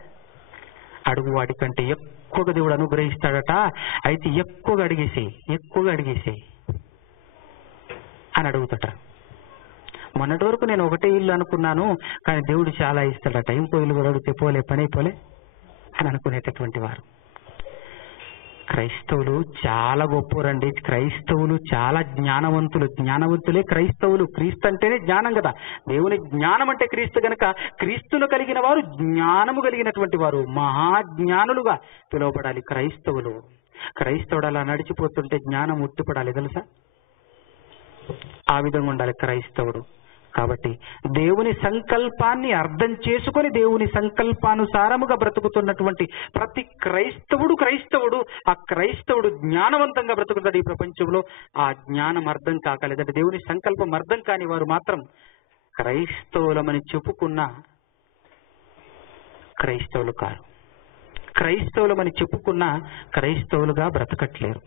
అడుగు వాటికంటే ఎక్కువగా దేవుడు అనుగ్రహిస్తాడట. అయితే ఎక్కువగా అడిగేసేయి అని అడుగుతాట. మొన్నటి వరకు నేను ఒకటే ఇల్లు అనుకున్నాను, కానీ దేవుడు చాలా ఇస్తాడట. ఇంకో ఇల్లు కూడా అడిగితే పోలే అని అనుకునేటటువంటి వారు. క్రైస్తవులు చాలా గొప్పవారండి. క్రైస్తవులు చాలా జ్ఞానవంతులే క్రైస్తవులు. క్రీస్తు అంటేనే జ్ఞానం కదా. దేవుని జ్ఞానం అంటే క్రీస్తు గనక క్రీస్తును కలిగిన వారు జ్ఞానము కలిగినటువంటి వారు, మహాజ్ఞానులుగా పిలువబడాలి క్రైస్తవులు. క్రైస్తవుడు అలా నడిచిపోతుంటే జ్ఞానం ఉట్టిపడాలి తెలుసా. ఆ విధంగా ఉండాలి క్రైస్తవుడు. కాబట్టి దేవుని సంకల్పాన్ని అర్థం చేసుకొని దేవుని సంకల్పానుసారముగా బ్రతుకుతున్నటువంటి ప్రతి క్రైస్తవుడు ఆ క్రైస్తవుడు జ్ఞానవంతంగా బ్రతుకుతాడు ఈ ప్రపంచంలో. ఆ జ్ఞానం అర్థం కాక, లేదంటే దేవుని సంకల్పం అర్థం కాని వారు మాత్రం క్రైస్తవులమని చెప్పుకున్న క్రైస్తవులు కారు. క్రైస్తవులమని చెప్పుకున్న క్రైస్తవులుగా బ్రతకట్లేరు.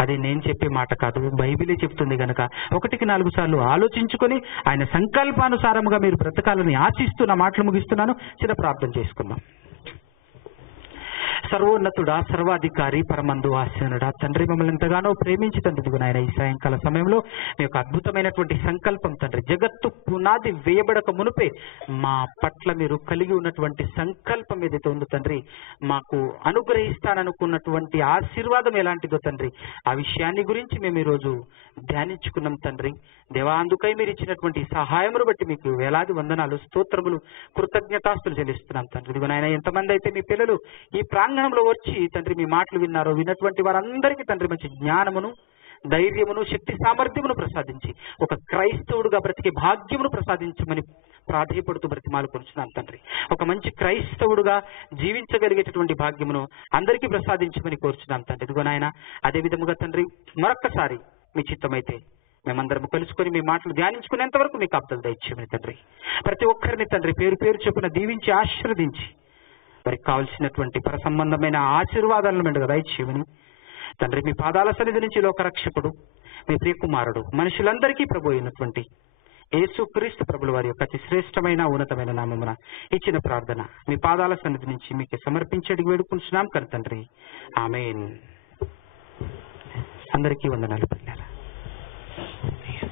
అది నేను చెప్పే మాట కాదు, బైబిలే చెప్తుంది కనుక 1-4 సార్లు ఆలోచించుకొని ఆయన సంకల్పానుసారముగా మీరు బ్రతకాలని ఆశిస్తూ నా మాటలు ముగిస్తున్నాను. చిన్న ప్రార్థన చేసుకుందాం. సర్వోన్నతుడా, సర్వాధికారి, పరమందు ఆసీనుడా తండ్రి, మమ్మల్ని ఎంతగానో ప్రేమించి తండ్రి ఇదిగో నాయన ఈ సాయంకాల సమయంలో మీ యొక్క అద్భుతమైనటువంటి సంకల్పం తండ్రి, జగత్తు పునాది వేయబడక మునుపే మా పట్ల మీరు కలిగి ఉన్నటువంటి సంకల్పం ఏదైతే ఉందో తండ్రి, మాకు అనుగ్రహిస్తాననుకున్నటువంటి ఆశీర్వాదం ఎలాంటిదో తండ్రి, ఆ విషయాన్ని గురించి మేము ఈరోజు ధ్యానించుకున్నాం తండ్రి. దేవా, అందుకై మీరు ఇచ్చినటువంటి సహాయమును బట్టి మీకు వేలాది వందనాలు, స్తోత్రములు, కృతజ్ఞతాస్తులు చెల్లిస్తున్నాం తండ్రి. ఇదిగో నాయన ఎంతమంది అయితే మీ పిల్లలు ఈ ప్రాంగణంలో వచ్చి తండ్రి మీ మాటలు విన్నారో, విన్నటువంటి వారందరికీ తండ్రి మంచి జ్ఞానమును, ధైర్యమును, శక్తి సామర్థ్యమును ప్రసాదించి ఒక క్రైస్తవుడుగా బ్రతికే భాగ్యమును ప్రసాదించమని ప్రాధేయపడుతూ బ్రతిమాలుకొంచున్నాం తండ్రి. ఒక మంచి క్రైస్తవుడుగా జీవించగలిగేటటువంటి భాగ్యమును అందరికీ ప్రసాదించమని కోరుచున్నాం తండ్రి. ఇదిగో నాయన అదే విధముగా తండ్రి మరొక్కసారి మీ చిత్తమైతే మేమందరం కలుసుకొని మీ మాటలు ధ్యానించుకునేంత వరకు మీకు కాపుదల దయచేయమని తండ్రి. ప్రతి ఒక్కరిని తండ్రి పేరు పేరు చొప్పున దీవించి ఆశీర్వదించి వారికి కావలసినటువంటి పర సంబంధమైన ఆశీర్వాదాలను మెండుగా దయచేయమని తండ్రి, మీ పాదాల సన్నిధి నుంచి లోకరక్షకుడు, మీ ప్రియకుమారుడు, మనుషులందరికీ ప్రభు అయినటువంటి యేసుక్రీస్తు ప్రభుల వారి యొక్క అతి శ్రేష్టమైన ఉన్నతమైన నామమున ఇచ్చిన ప్రార్థన మీ పాదాల సన్నిధి నుంచి మీకు సమర్పించి వేడుకుంటున్నాం కదా తండ్రి. ఆమేన్. అందరికీ వందనాలు.